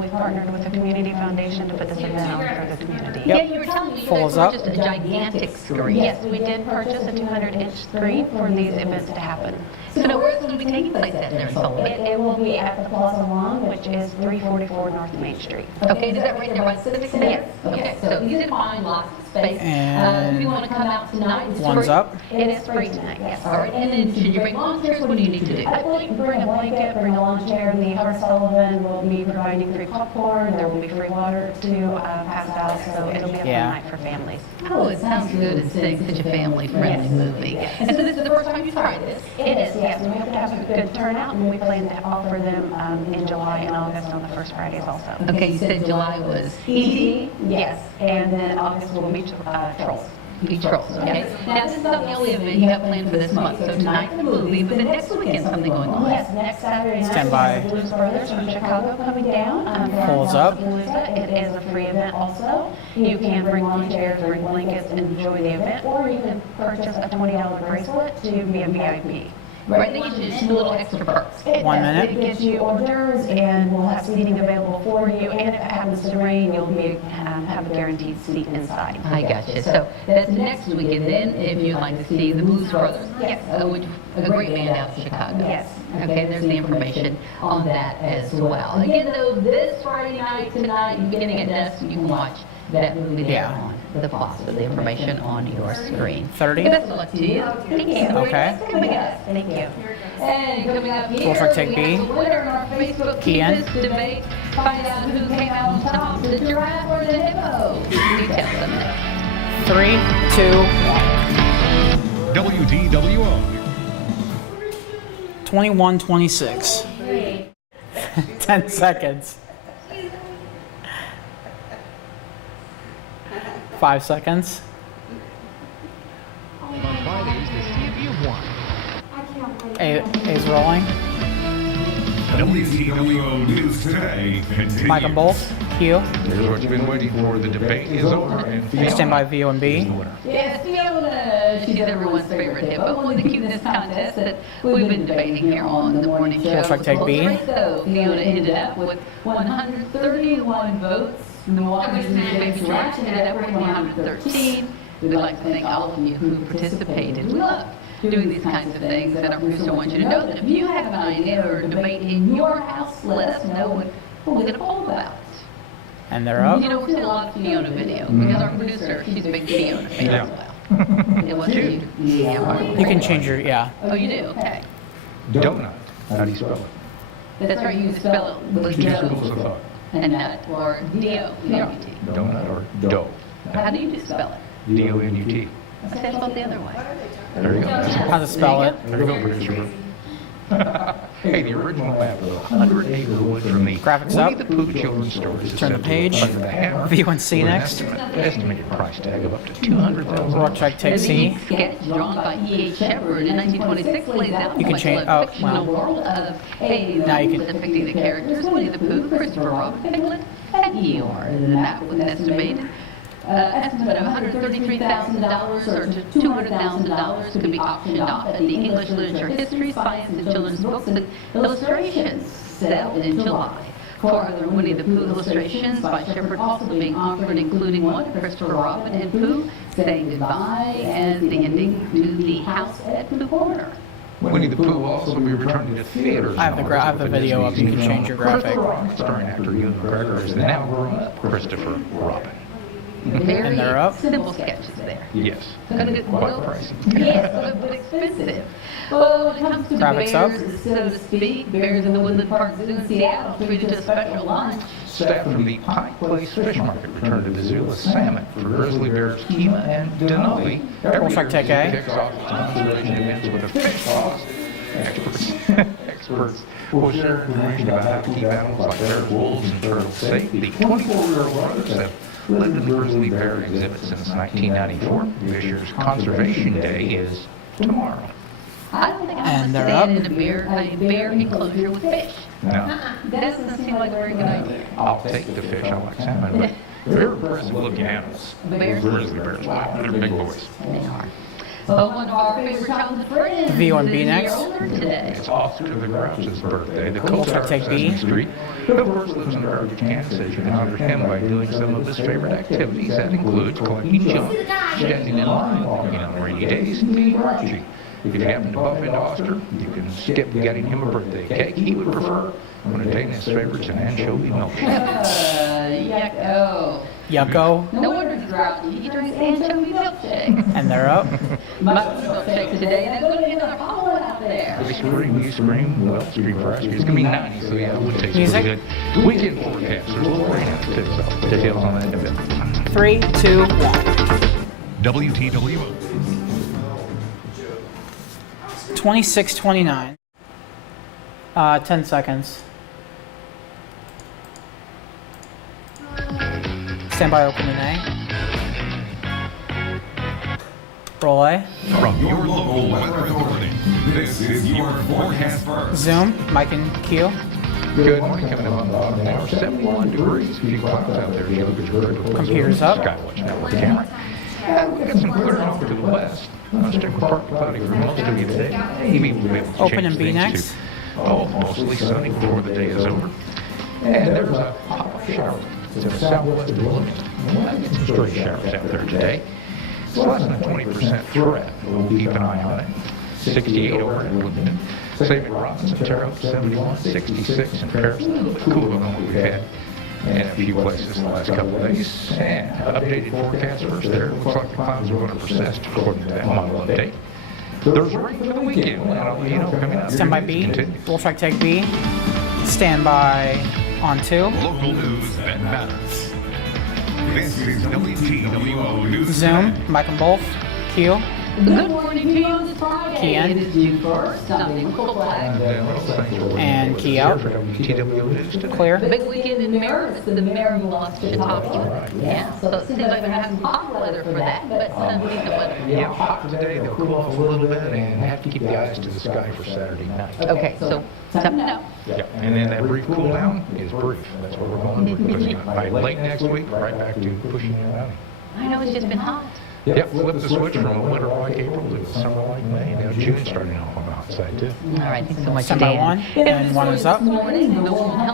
We've partnered with the Community Foundation to put this event on for the community. Yeah, you were telling me you Full guys is up. purchased a gigantic screen. Yes, we did purchase a 200-inch screen for these events to happen. So now where is it going to be taking place at there in Sullivan? It will be at the Plaza Lawn, which is 344 North Main Street. Okay, is that right there by the Civic Center? Yes. Okay, so easy to find, lots of space. And if you want to come out tonight, it's One's free. up. It is free tonight, yes. All right, and then should you bring lawn chairs? What do you need to do? Bring a blanket, bring a lawn chair. The Heart Sullivan will be providing free popcorn. There will be free water to pass out, so it'll be a fun Yeah. night for families. Oh, it sounds good and seeing such a family-friendly movie. And so this is the first time you tried this? It is, yes. We have to have a good turnout, and we plan to offer them in July and August on the first Fridays also. Okay, you said July was ED, yes, and then August will be Trolls. Beach Trolls, okay? Now, this is not the only event you have planned for this month. So tonight's the movie, but then next weekend something going on. Yes, next Saturday night, Stand we by. have the Blues Brothers from Chicago coming down. for Pulls up. Palooza. It is a free event also. You can bring lawn chairs, bring blankets, and enjoy the event, or you can purchase a $20 bracelet to be a VIP. Right, they get you just a little extra perks. 1 minute. It gives you hors d'oeuvres, and we'll have seating available for you, and if it happens to rain, you'll be, have a guaranteed seat inside. I gotcha. So that's next weekend then, if you'd like to see the Blues Brothers. Yes. Which, a great band out of Chicago. Yes. Okay, there's the information on that as well. Again, though, this Friday night, tonight, beginning at dusk, you can watch that movie there Yeah. on the Plaza. The information on your screen. 30. Okay, best of luck to you. Thank you. Okay. Coming up. Thank you. And coming up here, Looks like take we B. have the winner in our Facebook Key in. Keep This debate. Find out who came out on top, the giraffe or the hippo. Details in a minute. 3, 2, WTWO. 21, 26. 10 seconds. 5 seconds. On Fridays to see if you've won. A's rolling. WTWO News Today continues. Mike and Bolt. Q. Here's what you've been waiting for. The debate is over. And Stand by VO and B. Yes, Fiona. She's everyone's favorite hippo. One of the cuteness contests that we've been debating here on the morning show. Looks like take B. So Fiona ended up with 131 votes. Milwaukee's baby giraffe ended up with 113. We'd like to thank all of you who participated. We love doing these kinds of things, and our producer wants you to know that if you have an idea or a debate in your house, let us know what we're going to poll about. And they're up. You know, we're seeing a lot of Fiona video because our producer, she's a big Fiona fan as well. It was you. Yeah. You can change your, yeah. Oh, you do? Okay. Donut. How do you spell it? That's right, you spell it with Two dough schools of thought. and nut, or D-O-N-U-T. Donut or dough? How do you spell it? D-O-N-U-T. I said it the other way. There you go. How to spell it. There you go, producer. Hey, the original map of 100 Acre Wood from the Graphics Winnie up. the Pooh children's stories. is Turn the set to page. Under the Hammer. View and C with an next. Estimated price tag of up to $200,000. Rorschach take C. Sketch drawn by E.H. Shepard in 1926 lays out You can much change- of a oh, fictional well. world of a Now you can- depicting the characters Winnie the Pooh, Christopher Robin, Piglet, and Eeyore. That was estimated. Estimate of $133,000 or to $200,000 could be auctioned off at the English Literature History, Science, and Children's Books and Illustrations sale in July. 4 other Winnie the Pooh illustrations by Shepard also being offered, including one of Christopher Robin and Pooh saying goodbye and the ending to the house at Pooh Corner. Winnie the Pooh will also be returning to theaters. I have the I have the video up. You can change your graphic. Christopher Robin, starring actor Ewan McGregor, is the now grown-up Christopher Robin. Very And they're up. simple sketches there. Yes. Gonna get Quite well, pricey. yes, but expensive. Well, when it comes to Graphics up. bears, so to speak, bears in the Woodland Park Zoo in Seattle treated to a special lunch. Staff from the Pike Place Fish Market returned to the zoo with salmon for grizzly bears Kima and Denali. Rorschach take A. Kicks off its conservation events with a fish sauce. Experts will share information about how to keep animals like bears, wolves, and turtles safe. The 24-year-old brothers have lived in the grizzly bear exhibit since 1994. This year's Conservation Day is tomorrow. I don't think I And want to they're stand up. in a bear enclosure with fish. No. That doesn't seem like a very good idea. I'll take the fish. I like salmon, but they're impressive looking animals. Bears? Grizzly bears. Wow, they're big boys. They are. Well, one of our favorite childhood friends V on B is a year next. older today. It's Oscar the Grouch's birthday. The Cool. co-star of Take B. Sesame Street, who of course lives in Garbage, Kansas, says you can honor him by doing some of his favorite activities. That includes collecting junk, standing in line, walking on rainy days, and being grouchy. If you happen to bump into Oscar, you can skip getting him a birthday cake. He would prefer one of Dana's favorites, an anchovy milkshake. Yucko. Yucko. No wonder he's grouchy. He drinks anchovy milkshake. And they're up. My milkshake today, and I'm going to get another follow out there. You scream, well, scream for ice cream. It's going to be 90, so yeah, it would taste Music? pretty good. Weekend forecast. There's a little rain out too, so details on that in a bit. 3, 2, 1. WTWO. 26:29. 10 seconds. Stand by, open an A. Roll A. From your local weather authority, this is your forecast first. Zoom, Mike and Q. Good morning, coming up on the bottom now, 71 degrees. A few clouds out there. You look at your Computers up. Skywatch Network camera. We got some clearing off to the west. Stick with partly cloudy for most of you today. Maybe we'll be able to Open change and B things next. to, mostly sunny before the day is over. And there's a hot shower to the southwest of Wilmington. We'll get some stray showers out there today. It's less than a 20% threat. We'll keep an eye on it. 68 over in Wilmington. Same in Robinson, Terre Haute, 71, 66 in Paris. A little bit cooler than what we've had in a few places the last couple of days. And updated forecast first there. Looks like the clouds are going to persist according to that model update. There's rain for the weekend. Coming up. Stand by B. Rorschach take B. Stand by on 2. Local news that matters. This is WTWO News. Zoom, Mike and both. Q. Good morning to you on this Friday. Key in. It is June 1st. I'm Nicole Black. And key out. Clear. The big weekend in Maryland, the Mary lost Chautauqua. Yeah, so it seems like they're going to have some hot weather for that, but some decent weather. Yeah, hot today. They'll cool off a little bit and have to keep the eyes to the sky for Saturday night. Okay, so something to know. Yeah, and then that brief cool down is brief. That's what we're going with. Because by late next week, right back to pushing it out. I know it's just been hot. Yep, flip the switch from a winter like April to a summer like May. Now June starting off on the hot side too. All right, thanks so much, Stand by Dan. 1. And 1 is up.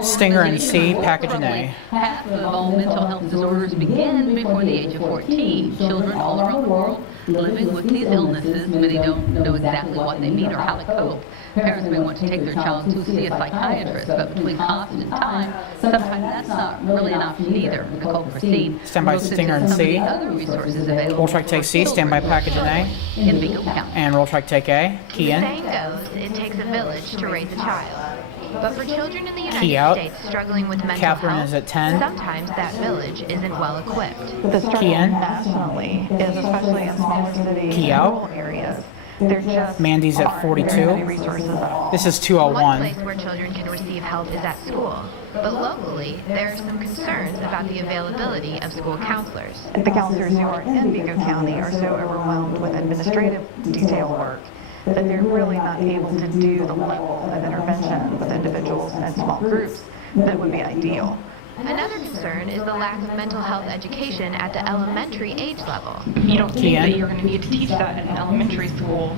Stinger and C, Organization package and A. Half of all mental health disorders begin before the age of 14. Children all around the world living with these illnesses. Many don't know exactly what they mean or how to cope. Parents may want to take their child to see a psychiatrist, but between cost and time, sometimes that's not really an option either. Nicole Christine Stand by looks into Stinger and some of C. the other resources available Roll track take C, stand by package in A. in Vigo County. And roll track take A. Key The in. saying goes, it takes a village to raise a child. But for children in the Key United out. States struggling with mental Catherine health, is at 10. sometimes that village isn't well equipped. The struggle Key in. nationally is especially in smaller cities Key and out. rural areas. There just Mandy's at aren't 42. very many resources at all. This is One 201. place where children can receive help is at school. But locally, there are some concerns about the availability of school counselors. The counselors who are in Vigo County are so overwhelmed with administrative detail work that they're really not able to do the level of intervention with individuals and small groups that would be ideal. Another concern is the lack of mental health education at the elementary age level. You don't think Key in. that you're going to need to teach that in elementary school,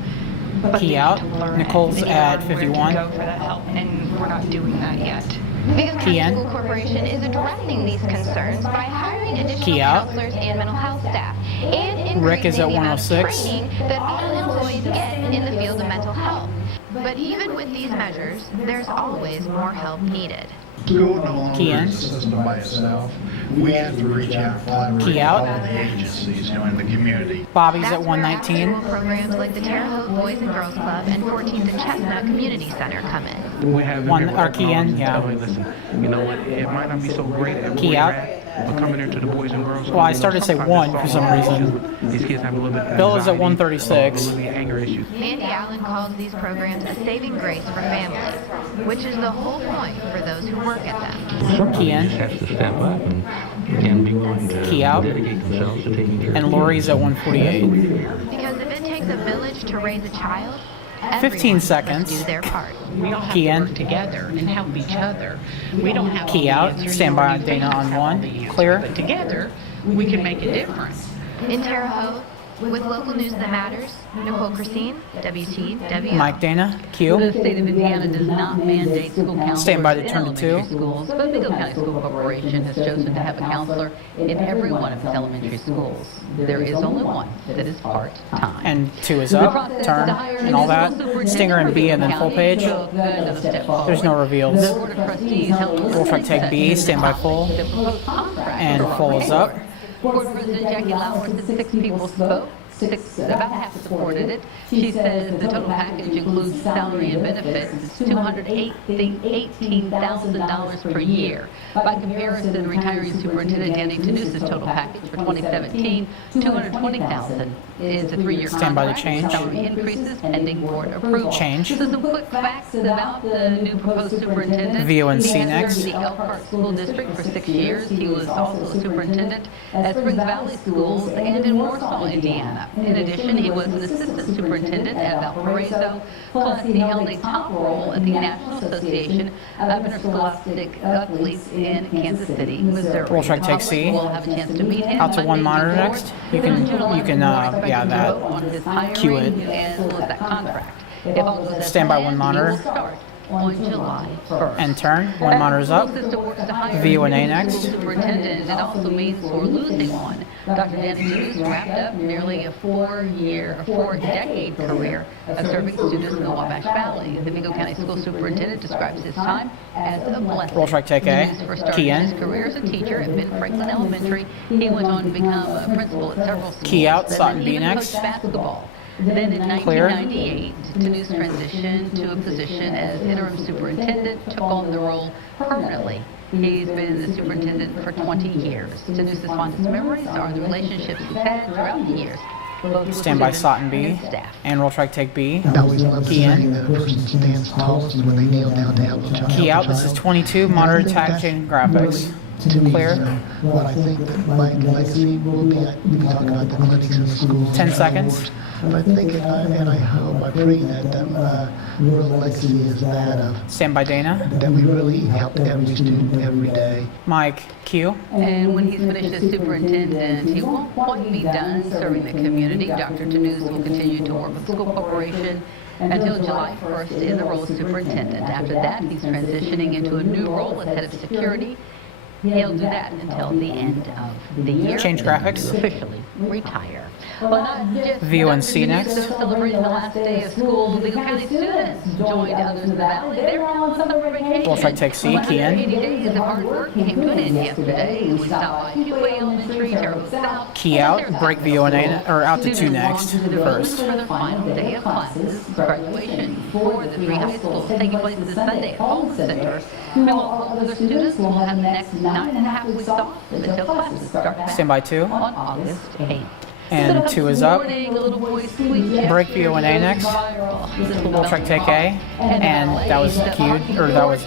but Key they out. need to learn Nicole's it. They need to at learn where 51. to go for that help, and we're not doing that yet. Vigo County Key in. School Corporation is addressing these concerns by hiring additional Key out. counselors and mental health staff, and Rick is increasing at the amount of 106. training that all employees get in the field of mental health. But even with these measures, there's always more help needed. School no longer Key in. is a system by itself. We have to reach out and collaborate Key with out. all the agencies, in the community. Bobby's That's at where 119. after-school programs like the Terre Haute Boys and Girls Club and 14th and Chestnut Community Center come in. We have them One- here or working key in, on it, yeah. tell me, listen, you know what, it might not be so great at where Key you're out. at, but coming into the Boys and Girls Well, I Club, started to say sometimes one that's for some all reason. issues. These kids have a little bit of Bill is at anxiety, 136. a little bit of anger issues. Mandy Allen calls these programs a saving grace for families, which is the whole point for those who work at them. Key in. Just has to step up and be willing to Key out. dedicate themselves to taking care of And Lori's at 148. Because if it takes a village to raise a child, 15 everyone seconds. must do their part. We all have Key to in. work together and help each other. We don't have Key all the out. answers, Stand nor by do Dana families on have all 1. the answers, Clear. But together, we can make a difference. In Terre Haute, with local news that matters, Nicole Christine, WTWO. Mike Dana. Q. The state of Indiana does not mandate school counselors Stand by to in turn to 2. elementary schools, but Vigo County School Corporation has chosen to have a counselor in every one of its elementary schools. There is only one that is part-time. And 2 is The up. process Turn. to hire a And all new that. school superintendent Stinger and for B and Vigo then full County page. took another step forward. There's no reveals. The Board of Trustees held a Roll track take B. listening Stand by full. session to propose contracts And for our full is up. Board President Jackie Lauer said 6 people spoke. About half supported it. She says the total package includes salary and benefits. It's $218,000 per year. By comparison, retiring Superintendent Danny Tanusa's total package for 2017, $220,000 is a 3-year contract. Stand by to change. Salary increases pending board approval. Change. So some quick facts about the new proposed superintendent. VONC He has next. served the Elkhart School District for 6 years. He was also a superintendent at Springs Valley Schools and in Warsaw, Indiana. In addition, he was an assistant superintendent at Valparaiso, plus he held a top role at the National Association of Interscholastic Athletes in Kansas City, Missouri. Roll track take C. We'll have a chance to meet him Out to 1 Monday monitor before. next. You can, yeah, that. Cue it. As well as that contract. If all goes as Stand by planned, 1 he will monitor. start on July 1st. And turn. 1 monitor is up. VONA next. Superintendent, it also means we're losing one. Dr. Danny Tanus wrapped up nearly a 4-decade career of serving students in the Wabash Valley. The Vigo County School Superintendent describes his time as a blessing. Roll track take A. Tanus first started Key in. his career as a teacher at Ben Franklin Elementary. He went on to become a principal at several schools. Key out, and Sutton then B even next. coached basketball. Then in Clear. 1998, Tanus transitioned to a position as interim superintendent, took on the role permanently. He's been the superintendent for 20 years. Tanus's fondest memories are the relationships he's had throughout the years. both with Stand by students Sutton B. and staff. And roll track take B. I always love the Key saying in. that a person stands tallest when they kneel down to help a child. Key out. This is 22. Monitor tag chain graphics. To me, Clear. what I think that my legacy will be, we can talk about the clinics in the schools. 10 and seconds. awards, But I think, and I hope, I pray that real legacy is that of, Stand by Dana. that we really helped every student every day. Mike Q. And when he's finished as superintendent, he won't quite be done serving the community. Dr. Tanus will continue to work with the school corporation until July 1st in the role of superintendent. After that, he's transitioning into a new role as head of security. He'll do that until the end of the year. Change graphics. To officially retire. Well, not just VUNC next. celebrating the last day of school, Vigo County students joined others in the valley. They were all on summer vacation. We'll try to take C, Key 80 in. days of hard work came to an end yesterday. We stopped by QA Elementary, Terre Haute South. Key out, break VUNA, or out to 2 next, first. For the final day of classes, graduation for the 3 high schools taking place this Sunday at Holmes Center. Meanwhile, all other students will have the next 9.5 weeks off until classes start back Stand by 2. on August 8th. And 2 is up. Morning, the little boy squeaked. Break VUNA next. We'll try to take A. And that was queued, or that was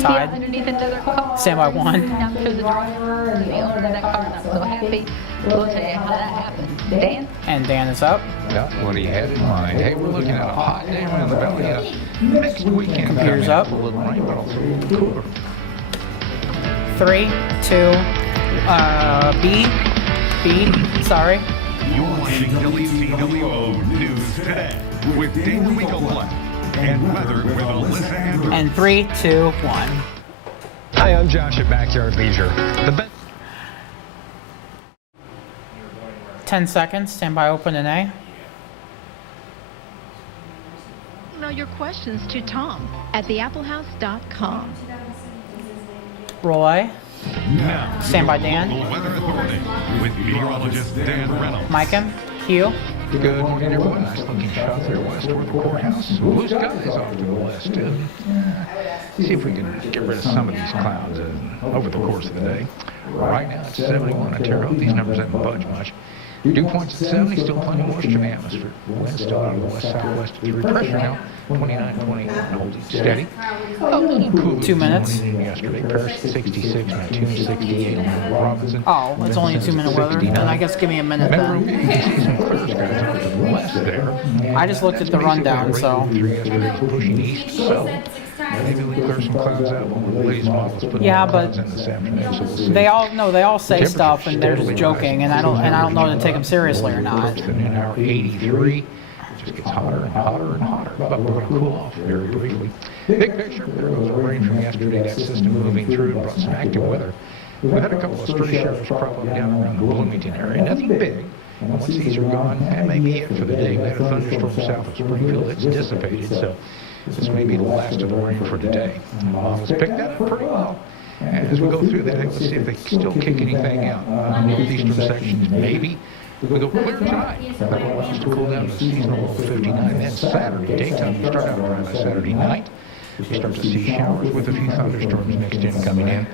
tied. Underneath another car. Stand by 1. I'm sure the driver and the owner of that car not so happy. We'll tell you how that happened. Dan? And Dan is up. Got what he had in mind. Hey, we're looking at a hot day around the valley. Next weekend, Computer's up. a little rain, but also a little cooler. 3, 2, B, sorry. You're watching WTWO News Today with Dana Winkleblum and weather with Alyssa Andrews. And 3, 2, 1. Hi, I'm Josh at Backyard Leisure. 10 seconds. Stand by open and A. Email your questions to Tom at theapplehouse.com. Roll A. Now, Stand by Dan. local weather authority with meteorologist Dan Reynolds. Micah, Q. Good morning, everyone. Nice looking shot there west toward the courthouse. Blue skies off to the west. See if we can get rid of some of these clouds over the course of the day. Right now it's 71 at Terre Haute. These numbers haven't budged much. Dew points at 70, still plenty of moisture in the atmosphere. Wind still out of the west-southwest. The pressure now 29, 28, holding steady. 2 minutes. Yesterday, Paris 66, Mattoon 68, Robinson. Oh, it's only a 2-minute weather. Then I guess give me a minute then. I just looked at the rundown, so. Pushing east, so maybe we clear some clouds out when we're latest models put Yeah, clouds but in this afternoon, so we'll see. they all say stuff and they're just joking, and I don't know to take them seriously or not. The noon hour 83. It just gets hotter and hotter and hotter, but we're going to cool off very briefly. Big picture, there goes the rain from yesterday. That system moving through and brought some active weather. We've had a couple of sturdy showers crop up down around the Bloomington area. Nothing big. And once these are gone, that may be it for the day. We had a thunderstorm south of Springfield. It's dissipated, so this may be the last of the rain for today. The models picked that up pretty well. And as we go through that, let's see if they can still kick anything out. Northeastern sections, maybe. We go clear tonight. That will allow us to cool down to seasonal low 59. Then Saturday daytime, we start out around by Saturday night. We start to see showers with a few thunderstorms mixed in coming in.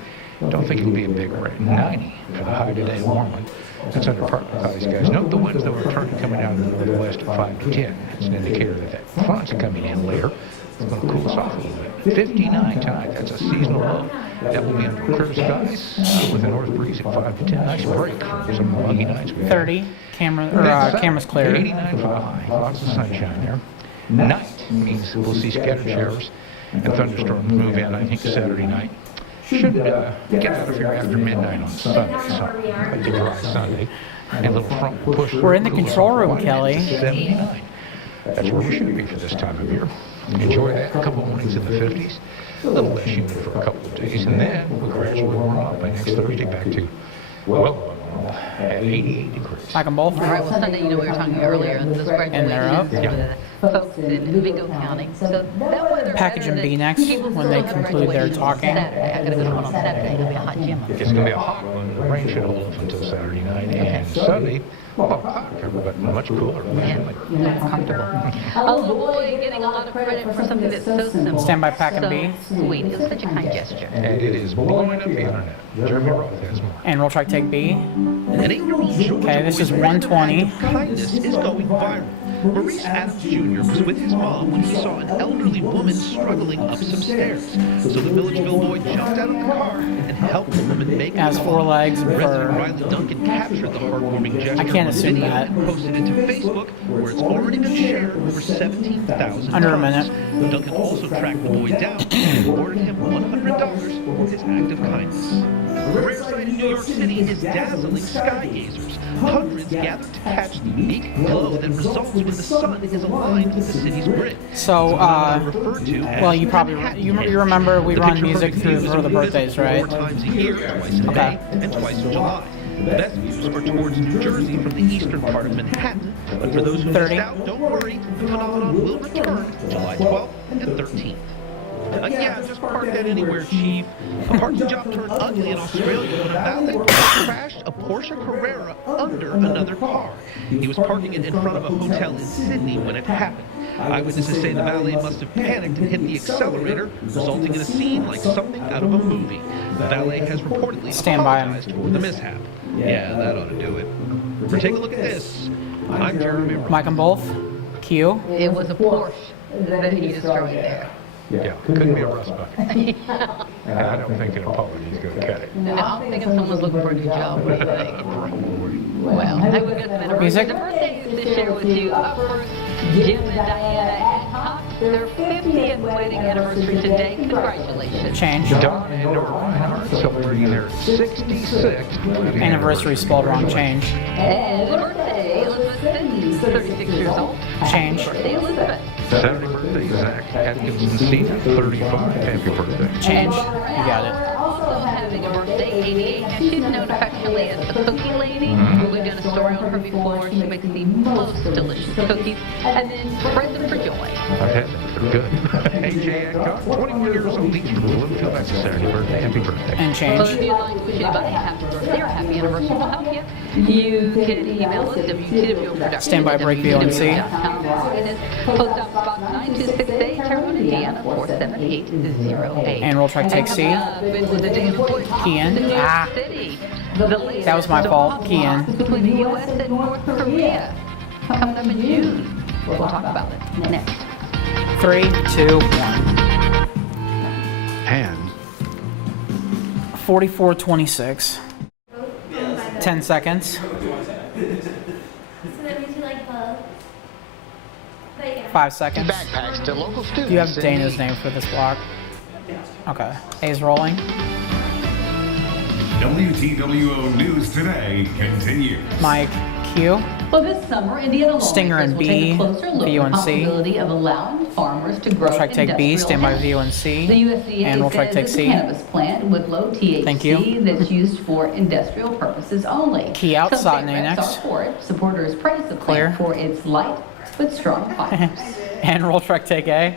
Don't think it'll be a big rain. 90 for the high today, warm one. That's under partner cloudy skies. Note the winds that were turning coming out of the northwest at 5 to 10. It's an indicator that that front's coming in later. It's going to cool us off a little bit. 59 tonight. That's a seasonal low. That will be under clear skies with a north breeze at 5 to 10. Nice break from some muggy nights. 30. Camera's clear. 89 for the high. Lots of sunshine there. Night means we'll see scattered showers and thunderstorms move in, I think, Saturday night. Should get out of here after midnight on Sunday, so a dry Sunday. And a little front push. We're in the control room, Kelly. 79. That's where we should be for this time of year. Enjoy that. A couple mornings in the 50s. A little less humid for a couple of days, and then we'll gradually warm up by next Thursday back to well at 88 degrees. Like them both. All right, well, Sunday, we were talking earlier, this graduation And they're up. for the folks in Vigo County. So that weather Package and B next when they conclude their talking. Saturday. I got a good one on Saturday. It'll be a hot gym. It's going to be a hot one. The rain should hold up until Saturday night and Sunday. Well, but much cooler. Comfortable. A little boy getting a lot of credit for something that's so simple. Stand by Pack and B. Sweet. It's such a kind gesture. And it is blowing up the internet. Jeremy Roth has more. And we'll try to take B. An 8-year-old Georgia Okay, this is boy's 120. kindness is going viral. Maurice Adams Jr. was with his mom when he saw an elderly woman struggling up some stairs. So the Milledgeville boy jumped out of the car and helped the woman make it. Has 4 legs and Resident fur. Riley Duncan captured the heartwarming gesture I can't on assume video that. and posted it to Facebook, where it's already been shared over 17,000 Under a times. minute. Duncan also tracked the boy down and awarded him $100 for his act of kindness. A rare sight in New York City is dazzling sky gazers. Hundreds gather to catch the unique glow that results when the sun is aligned with the city's grid. So, Referred to as well, you probably you remember we the run picture music perfect through view is for the visible birthdays, right? 4 times a year, twice in Okay. May and twice in July. The best views are towards New Jersey from the eastern part of Manhattan. But for those who missed out, don't worry, the phenomenon will return July 12th and 13th. Yeah, just park that anywhere, Chief. A parking job turned ugly in Australia when a valet crashed a Porsche Carrera under another car. He was parking it in front of a hotel in Sydney when it happened. Eyewitnesses say the valet must have panicked and hit the accelerator, resulting in a scene like something out of a movie. The valet has reportedly apologized for the mishap. Yeah, that ought to do it. But take a look at this. I'm Jeremy Ross. Mike and both. Q. It was a Porsche that he destroyed there. Yeah, couldn't be a rust bucket. And I don't think in a public he's going to cut it. No, I'm thinking someone's looking for a new job. What do you think? Well, hey, we've got some anniversary Music? birthdays to share with you. Up first, Jim and Diana Adcock. Their 50th wedding anniversary today. Congratulations. Change. Don and Ryan celebrating their 66th Anniversary spelled wrong. Change. And birthday, Elizabeth Simmons, 36 years old. Change. Birthday, Elizabeth. Saturday birthday, Zach Atkinson Sr., 35. Happy birthday. Change. You got it. Also having a birthday, 88, and she's known affectionately as the Cookie Lady. We've done a story on her before. She makes the most delicious cookies. And then present for Joy. I've had them. They're good. AJ Adcock, 21 years old, East Bloomfield. That's a Saturday birthday. Happy birthday. And change. Well, if you'd like to wish anybody a happy birthday or a happy anniversary, we'll help you. You can email us at WTWO Standby break VONC. Post office box 9268, Terrebonne, Indiana, 47808. And roll track take C. Key in. That was my fault. Key in. Between the U.S. and North Korea coming up in June. We'll talk about it next. 3, 2, 1. And 44:26. 10 seconds. 5 seconds. Backpacks to local students. Do you have Dana's name for this block? Okay. A's rolling. WTWO News Today continues. Mike, Q. Well, this summer, Indiana Stinger lawmakers and will take B, a closer look at the VONC. possibility of allowing farmers to grow Roll track take B, stand by industrial hemp. VONC. The USDA And roll track says take it's a C. cannabis plant with low THC Thank you. that's used for industrial purposes only. Key out, Some Sutton state reps next. are for it. Supporters praise the Clear. plant for its light but strong fibers. And roll track take A.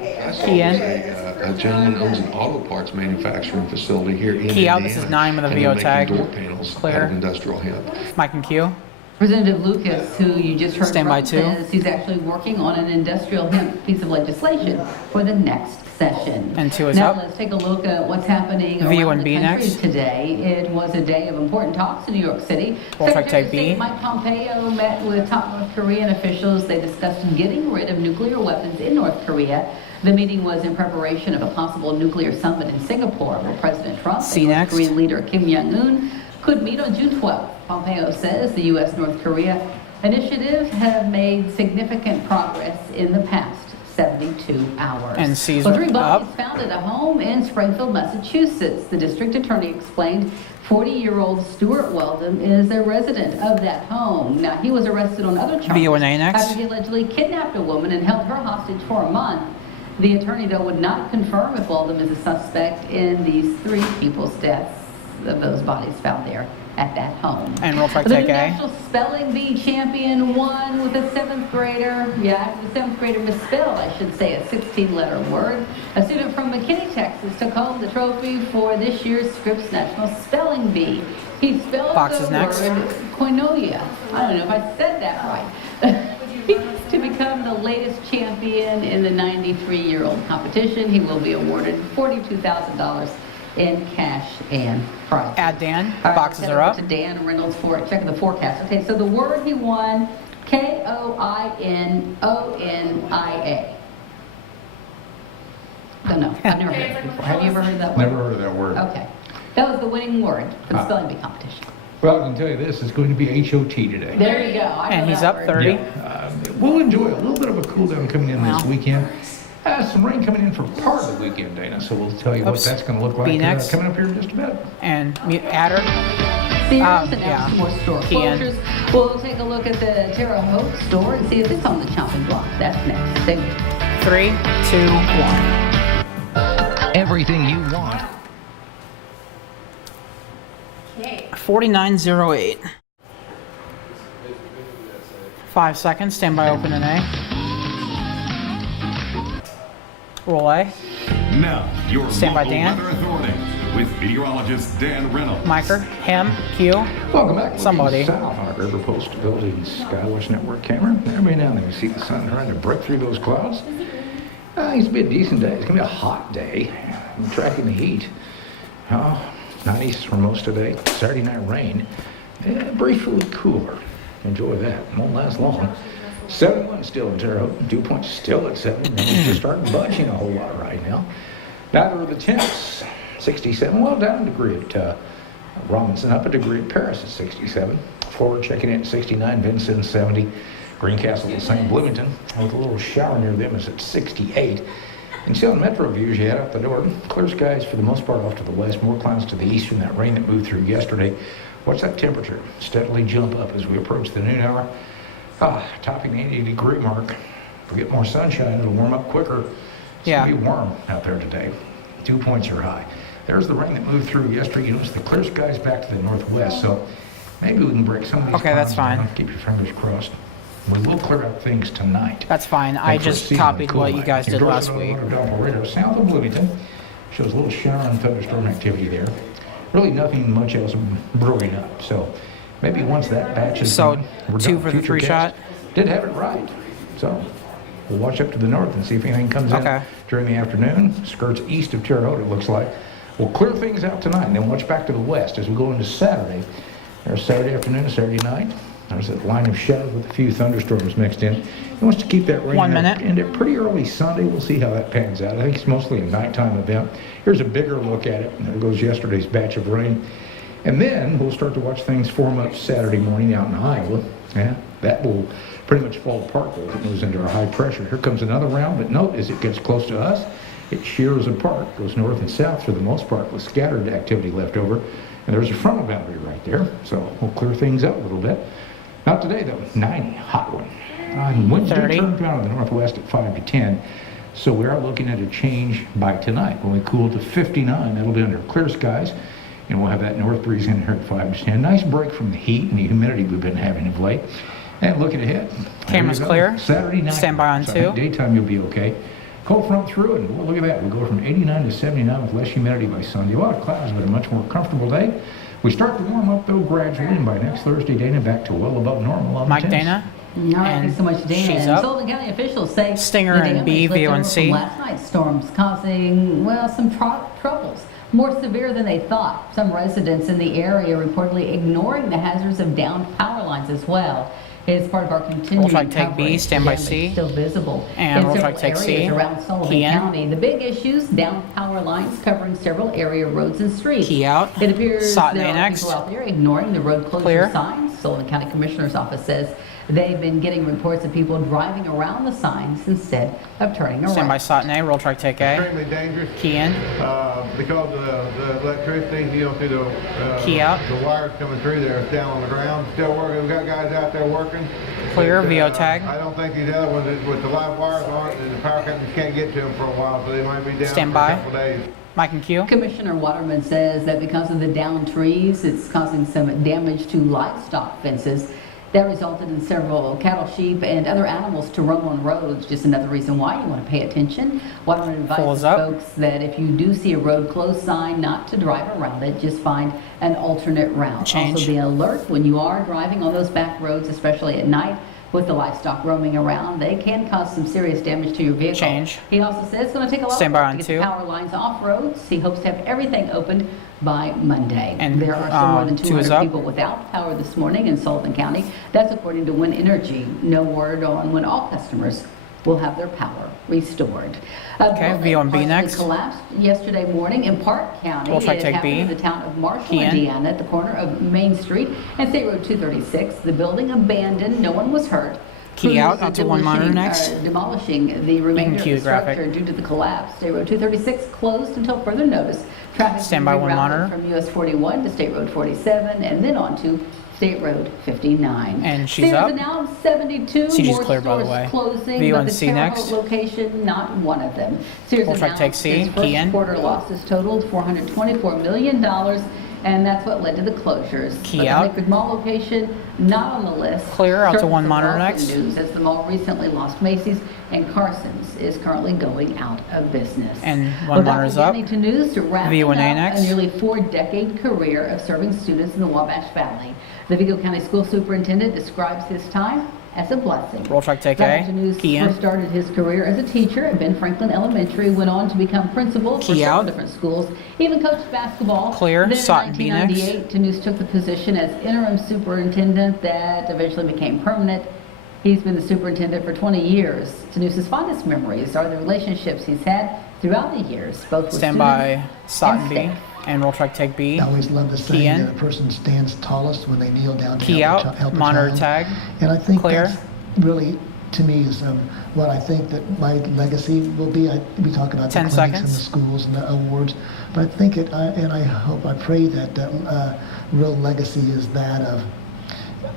I saw Key in. a gentleman owns an auto parts manufacturing facility here in Key out, Indiana. this is 9 with a and they're VO making tag. door panels Clear. out of industrial hemp. Mike and Q. Representative Lucas, who you just heard Stand by from, two. says he's actually working on an industrial hemp piece of legislation for the next session. And 2 is now up. let's take a look at what's happening V around and the B country next. today. It was a day of important talks in New York City. We'll take Secretary of B. State Mike Pompeo met with top North Korean officials. They discussed getting rid of nuclear weapons in North Korea. The meeting was in preparation of a possible nuclear summit in Singapore where President Trump C and North next. Korean leader Kim Jong-un could meet on June 12th. Pompeo says the U.S.-North Korea initiatives have made significant progress in the past 72 hours. And C's well, 3 up. bodies found at a home in Springfield, Massachusetts. The district attorney explained 40-year-old Stuart Weldon is a resident of that home. Now, he was arrested on other charges VONA next. after he allegedly kidnapped a woman and held her hostage for a month. The attorney, though, would not confirm if Weldon is a suspect in these 3 people's deaths of those bodies found there at that home. And roll track The take A. National Spelling Bee champion won with a 7th grader. Yeah, after the 7th grader misspelled, I should say, a 16-letter word. A student from McKinney, Texas, took home the trophy for this year's Scripps National Spelling Bee. He spelled Boxes the next. word koinonia. I don't know if I said that right. To become the latest champion in the 93-year-old competition, he will be awarded $42,000 in cash and prize. Add Dan. All right, Boxes let's head are over up. to Dan Reynolds for checking the forecast. Okay, so the word he won, Koinonia. Don't know. I've never heard it before. Have you ever heard that word? Never heard of that word. Okay. That was the winning word for the spelling bee competition. Well, I can tell you this, it's going to be HOT today. There you go. I know And he's that up word. 30. We'll enjoy a little bit of a cool down coming in Well. this weekend. Some rain coming in for part of the weekend, Dana, so we'll tell you what Oops. that's going to look like B next. coming up here in just a bit. And Adder. Sears announced yeah. more store Key in. closures. We'll take a look at the Terre Haute store and see if it's on the chopping block. That's next. Stay with us. 3, 2, 1. Everything you want. 4908. 5 seconds. Stand by. Open an A. Roll A. Now, your Stand by, local Dan. weather authority with meteorologist Dan Reynolds. Miker, him, Q. Welcome back. Somebody. South on our River Post Building Skywatch Network camera. Every now and then we see the sun trying to break through those clouds. It's going to be a decent day. It's going to be a hot day. I'm tracking the heat. 90s for most of the day. Saturday night rain. Briefly cooler. Enjoy that. Won't last long. 71 still in Terre Haute. Dew point still at 7. And it's just starting budging a whole lot right now. Neither of the temps. 67. Well, down a degree at Robinson. Up a degree at Paris at 67. Forward checking in at 69. Vincennes 70. Greencastle the same. Bloomington with a little shower near them is at 68. And see on Metro View as you head out the door, clear skies for the most part off to the west, more clouds to the east from that rain that moved through yesterday. Watch that temperature steadily jump up as we approach the noon hour. Topping the 80-degree mark. If we get more sunshine, it'll warm up quicker. It's going to be warm out there today. Dew points are high. There's the rain that moved through yesterday. You notice the clear skies back to the northwest, so maybe we can break some of these Okay, that's clouds fine. down. Keep your fingers crossed. We will clear up things tonight. That's fine. I just copied what you guys did last week. Radar south of Bloomington shows a little shower and thunderstorm activity there. Really nothing much else brewing up. So maybe once that batch is So, done, we're 2 done. for the Future 3 shot? cast did have it right. So we'll watch up to the north and see if anything comes in during the afternoon. Skirts east of Terre Haute, it looks like. We'll clear things out tonight and then watch back to the west as we go into Saturday. There's Saturday afternoon, Saturday night. There's a line of showers with a few thunderstorms mixed in. He wants to keep that rain 1 minute. And pretty early Sunday. We'll see how that pans out. I think it's mostly a nighttime event. Here's a bigger look at it. There goes yesterday's batch of rain. And then we'll start to watch things form up Saturday morning out in Iowa. Yeah, that will pretty much fall apart though as it moves into our high pressure. Here comes another round, but note as it gets close to us, it shears apart, goes north and south for the most part with scattered activity left over. And there's a frontal boundary right there, so we'll clear things up a little bit. Not today though, 90, hot one. Wednesday 30. turns around in the northwest at 5 to 10. So we are looking at a change by tonight. When we cool to 59, that'll be under clear skies. And we'll have that north breeze in here at 5 to 10. Nice break from the heat and the humidity we've been having of late. And looking ahead. Camera's clear. Saturday night. Stand by on so I 2. think daytime you'll be okay. Cold front through it, and look at that. We go from 89 to 79 with less humidity by Sunday. A lot of clouds, but a much more comfortable day. We start to warm up though gradually, and by next Thursday, Dana back to well above normal. On Mike the temps. Dana. All right, thanks so much, Dana. She's And up. Sullivan County officials say Stinger the and B, damage left over VONC. from last night's storms causing, well, some troubles. More severe than they thought. Some residents in the area reportedly ignoring the hazards of downed power lines as well. It's part of our continuing We'll try to take B, coverage. stand by The damage C. Still visible And in we'll try several to take C. areas around Sullivan Key in. County. The big issues: downed power lines covering several area roads and streets. Key out. It appears Sutton there A are next. people out there ignoring the road closure Clear. signs. Sullivan County Commissioner's Office says they've been getting reports of people driving around the signs instead of turning around. Stand by Sutton A. Roll track take A. Extremely dangerous. Key in. Because of the electricity, you don't see the Key out. the wires coming through there. It's down on the ground. Still working. We've got guys out there working. Clear. But, VO tag. I don't think these other ones with the live wires on it, and the power companies can't get to them for a while, so they might be down Stand for by. a couple days. Mike and Q. Commissioner Waterman says that because of the downed trees, it's causing some damage to livestock fences. That resulted in several cattle, sheep, and other animals to roam on roads. Just another reason why you want to pay attention. Waterman Pulls advises up. folks that if you do see a road closed sign, not to drive around it, just find an alternate route. Change. Also be alert when you are driving on those back roads, especially at night. With the livestock roaming around, they can cause some serious damage to your vehicle. Change. He also says it's going to take a lot Stand by of work on to get 2. the power lines off roads. He hopes to have everything opened by Monday. And, there are still more than 2 is 200 up. people without power this morning in Sullivan County. That's according to Wind Energy. No word on when all customers will have their power restored. Okay, Building V on B partially next. collapsed yesterday morning in Park County. We'll try It to take happened B. in the town of Marshall, Key in. Indiana, at the corner of Main Street and State Road 236. The building abandoned. No one was hurt. Key Crews out. are Out to 1 monitor next. demolishing the remainder of cue the the graphic. structure due to the collapse. State Road 236 closed until further notice. Traffic Stand by 1 rerouted monitor. from US 41 to State Road 47 and then on to State Road 59. And she's Sears up. announced 72 CG's more clear, by the stores way. closing, V but on the C Terre next. Haute location, not one of them. Sears We'll try to take announced C. its Key in. first quarter losses totaled $424 million and that's what led to the closures. Key But the out. Lakewood Mall location, not on the list. Clear out to Certainly one some monitor welcome next. news, as the mall recently lost Macy's, and Carson's is currently going out of business. And one monitor's up. To news to wrap V1A up next. a nearly 4-decade career of serving students in the Wabash Valley. The Vigo County School Superintendent describes his time as a blessing. Roll track take Dr. A. News Key in. first started his career as a teacher at Ben Franklin Elementary, went on to become principal for Key several out. different schools, even coached basketball. Clear. Then Sot in B next. 1998, Tanous took the position as interim superintendent that eventually became permanent. He's been the superintendent for 20 years. Tanous's fondest memories are the relationships he's had throughout the years, both with Stand by students Sot and B. staff. And roll track take B. I always love the Key saying in. that a person stands tallest when they kneel down to Key help out. a help a Monitor child. tag. And I think Clear. that's really, to me, is what I think that my legacy will be. We talk about the 10 clinics and the seconds. schools and the awards, but I think and I hope, I pray that real legacy is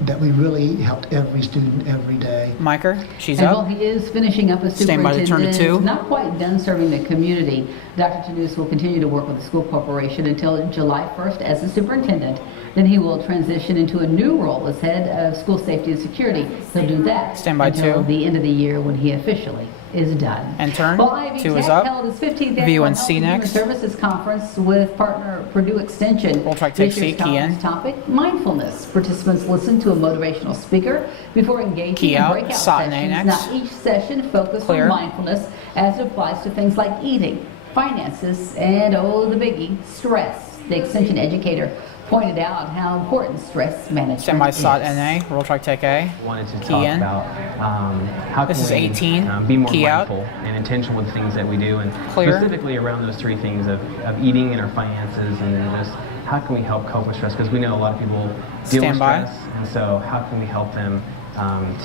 that we really helped every student every day. Miker, she's And up. while he is finishing up as Stand by to turn to superintendent, two. not quite done serving the community, Dr. Tanous will continue to work with the school corporation until July 1st as the superintendent. Then he will transition into a new role as head of school safety and security. He'll do that Stand by until two. the end of the year when he officially is done. And turn. Well, Ivy Two is Tech up. held its 15th annual V1C Health and Human next. Services Conference with partner Purdue Extension. Roll track take This C, year's key in. conference topic, mindfulness. Participants listen to a motivational speaker before engaging Key in out. breakout Sot and A sessions. next. Now, each session focused Clear. on mindfulness as it applies to things like eating, finances, and the biggie, stress. The extension educator pointed out how important stress management Stand by is. Sot NA. Roll track take A. Wanted to Key talk in. about how This can is we 18. be more Key out. mindful and intentional with the things that we do, and Clear. specifically around those three things of eating and our finances, and then just how can we help cope with stress, because we know a lot of people deal Stand with by. stress, and so how can we help them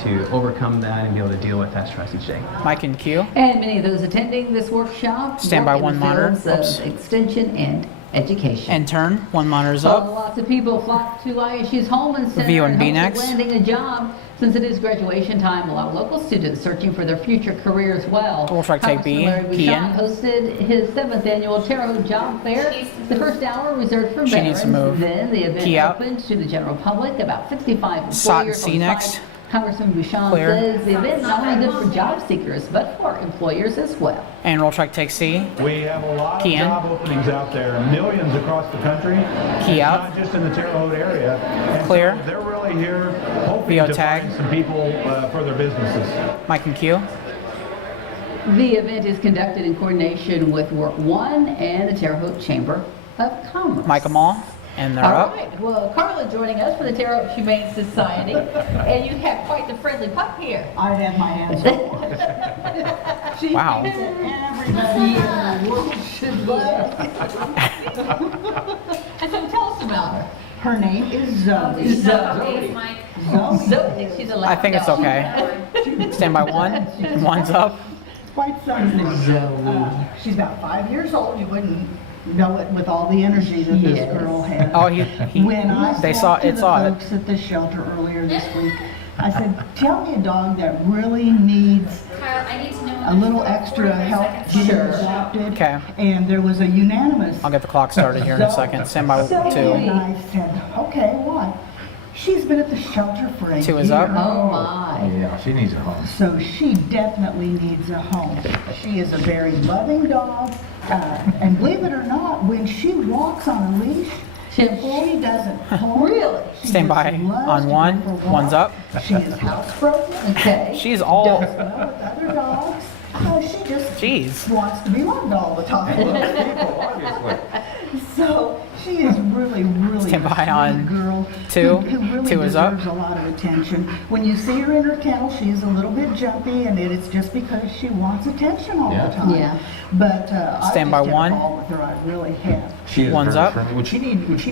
to overcome that and be able to deal with that stress each day. Mike and Q. And many of those attending this workshop Stand by work in one the monitor. fields of Oops. extension and education. And turn. One monitor's Well, up. lots of people flock to ISU's Holman Center View and in B hopes of next. landing a job. Since it is graduation time, a lot of local students searching for their future career as well. Roll track take B, Congressman Larry key in. Bouchard hosted his 7th annual Terre Haute Job Fair. The first hour reserved for She veterans. needs to move. Then the event Key out. opened to the general public. About 65 Sot and employers C on next. site. Congressman Bouchard Clear. says the event is not only good for job seekers, but for employers as well. And roll track take C. We have a lot Key of in. job openings out there, millions across the country. Key out. Not just in the Terre Haute area. And Clear. so they're really here hoping VO to tag. find some people for their businesses. Mike and Q. The event is conducted in coordination with Work One and the Terre Haute Chamber of Commerce. Mike them all. And they're All up. right. Well, Carla joining us for the Terre Haute Humane Society, and you have quite the friendly pup here. I've had my hands on. She Wow. thinks that everybody in the world should love. And so tell us about her. Her name is Zoe. Zoe. Zoe. She's a I think it's lapdog. okay. Stand by one. One's up. Quite something. She's about 5 years old. You wouldn't know it with all the energy that this Yes. girl has. Oh, When I they spoke to the saw it. folks at the shelter earlier this week, I said, tell me a dog that really needs a little extra help getting Sure. adopted. Okay. And there was a unanimous. I'll get the clock started here in a second. Stand by So, and two. I said, okay, why? She's been at the shelter for a Two year. is up. Oh my. Yeah, she needs a home. So she definitely needs a home. She is a very loving dog, and believe it or not, when she walks on a leash, she doesn't pull. Really? She Stand just by loves on to one. go for One's walks. up. She is housebroken. Okay. She's all. Does well with other dogs. She just Jeez. wants to be loved all the time. So she is really, really Stand by a sweet on girl two. who really Two is up. deserves a lot of attention. When you see her in her kennel, she's a little bit jumpy, and it's just because she wants attention all Yeah. the time. Yeah. But Stand I by just get one. a ball with her. I really have. She is One's very up. friendly. Would she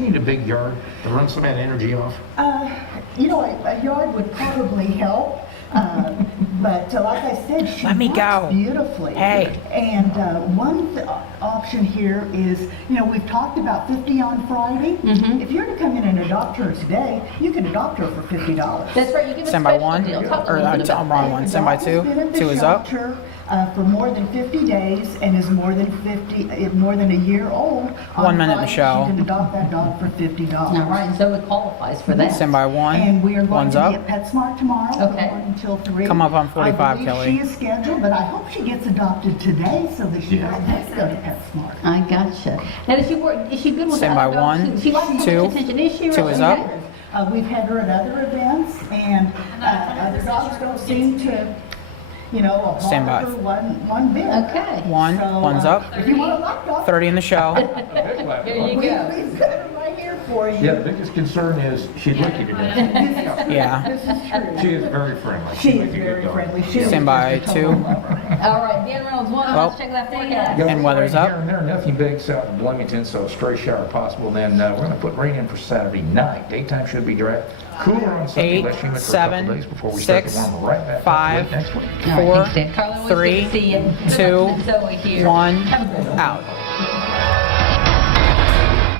need a big yard to run some of that energy off? A yard would probably help. But like I said, she Let me walks go. beautifully. Hey. And one option here is, we've talked about 50 on Friday. If you were to come in and adopt her today, you could adopt her for $50. That's right. You give a Stand by special one. deal. Talk a Or little bit about I'm wrong that. one. Stand by two. Been at the Two is up. shelter. for more than 50 days and is more than a year old. 1 minute in the show. She can adopt that dog for $50. All right, and Zoe qualifies for that. Stand by one. And we are going One's to up. be at PetSmart tomorrow. Okay. From 1 until 3. Come up on 45, I believe Kelly. she is scheduled, but I hope she gets adopted today so that she doesn't have to go to PetSmart. I gotcha. Now, does she work? Is she good with Stand by other dogs? one, She likes two, attention. Is she? two really? is up. We've had her at other events, and other dogs don't seem to, Stand by. bother her one bit. Okay. One's up. If you want a lap dog, 30 in the show. There you we've go. got her right here for you. Yeah, the biggest concern is she'd lick you to death. Yeah. This is true. She is very friendly. She She'd is make a very good dog. friendly. She is Stand by just a total two. lover. All right, Dan Reynolds, let's check that forecast. And weather's up. Here and there, nothing big south of Bloomington, so a stray shower possible. Then we're going to put rain in for Saturday night. Daytime should be dry. Cooler on Sunday, 8, less humid for a 7, couple days before we start to 6, warm right back up 5, late next week. All right, 4, thanks, Dan. Carla, always good 3, to see you. 2, Zoe here. 1, Have a good one. out.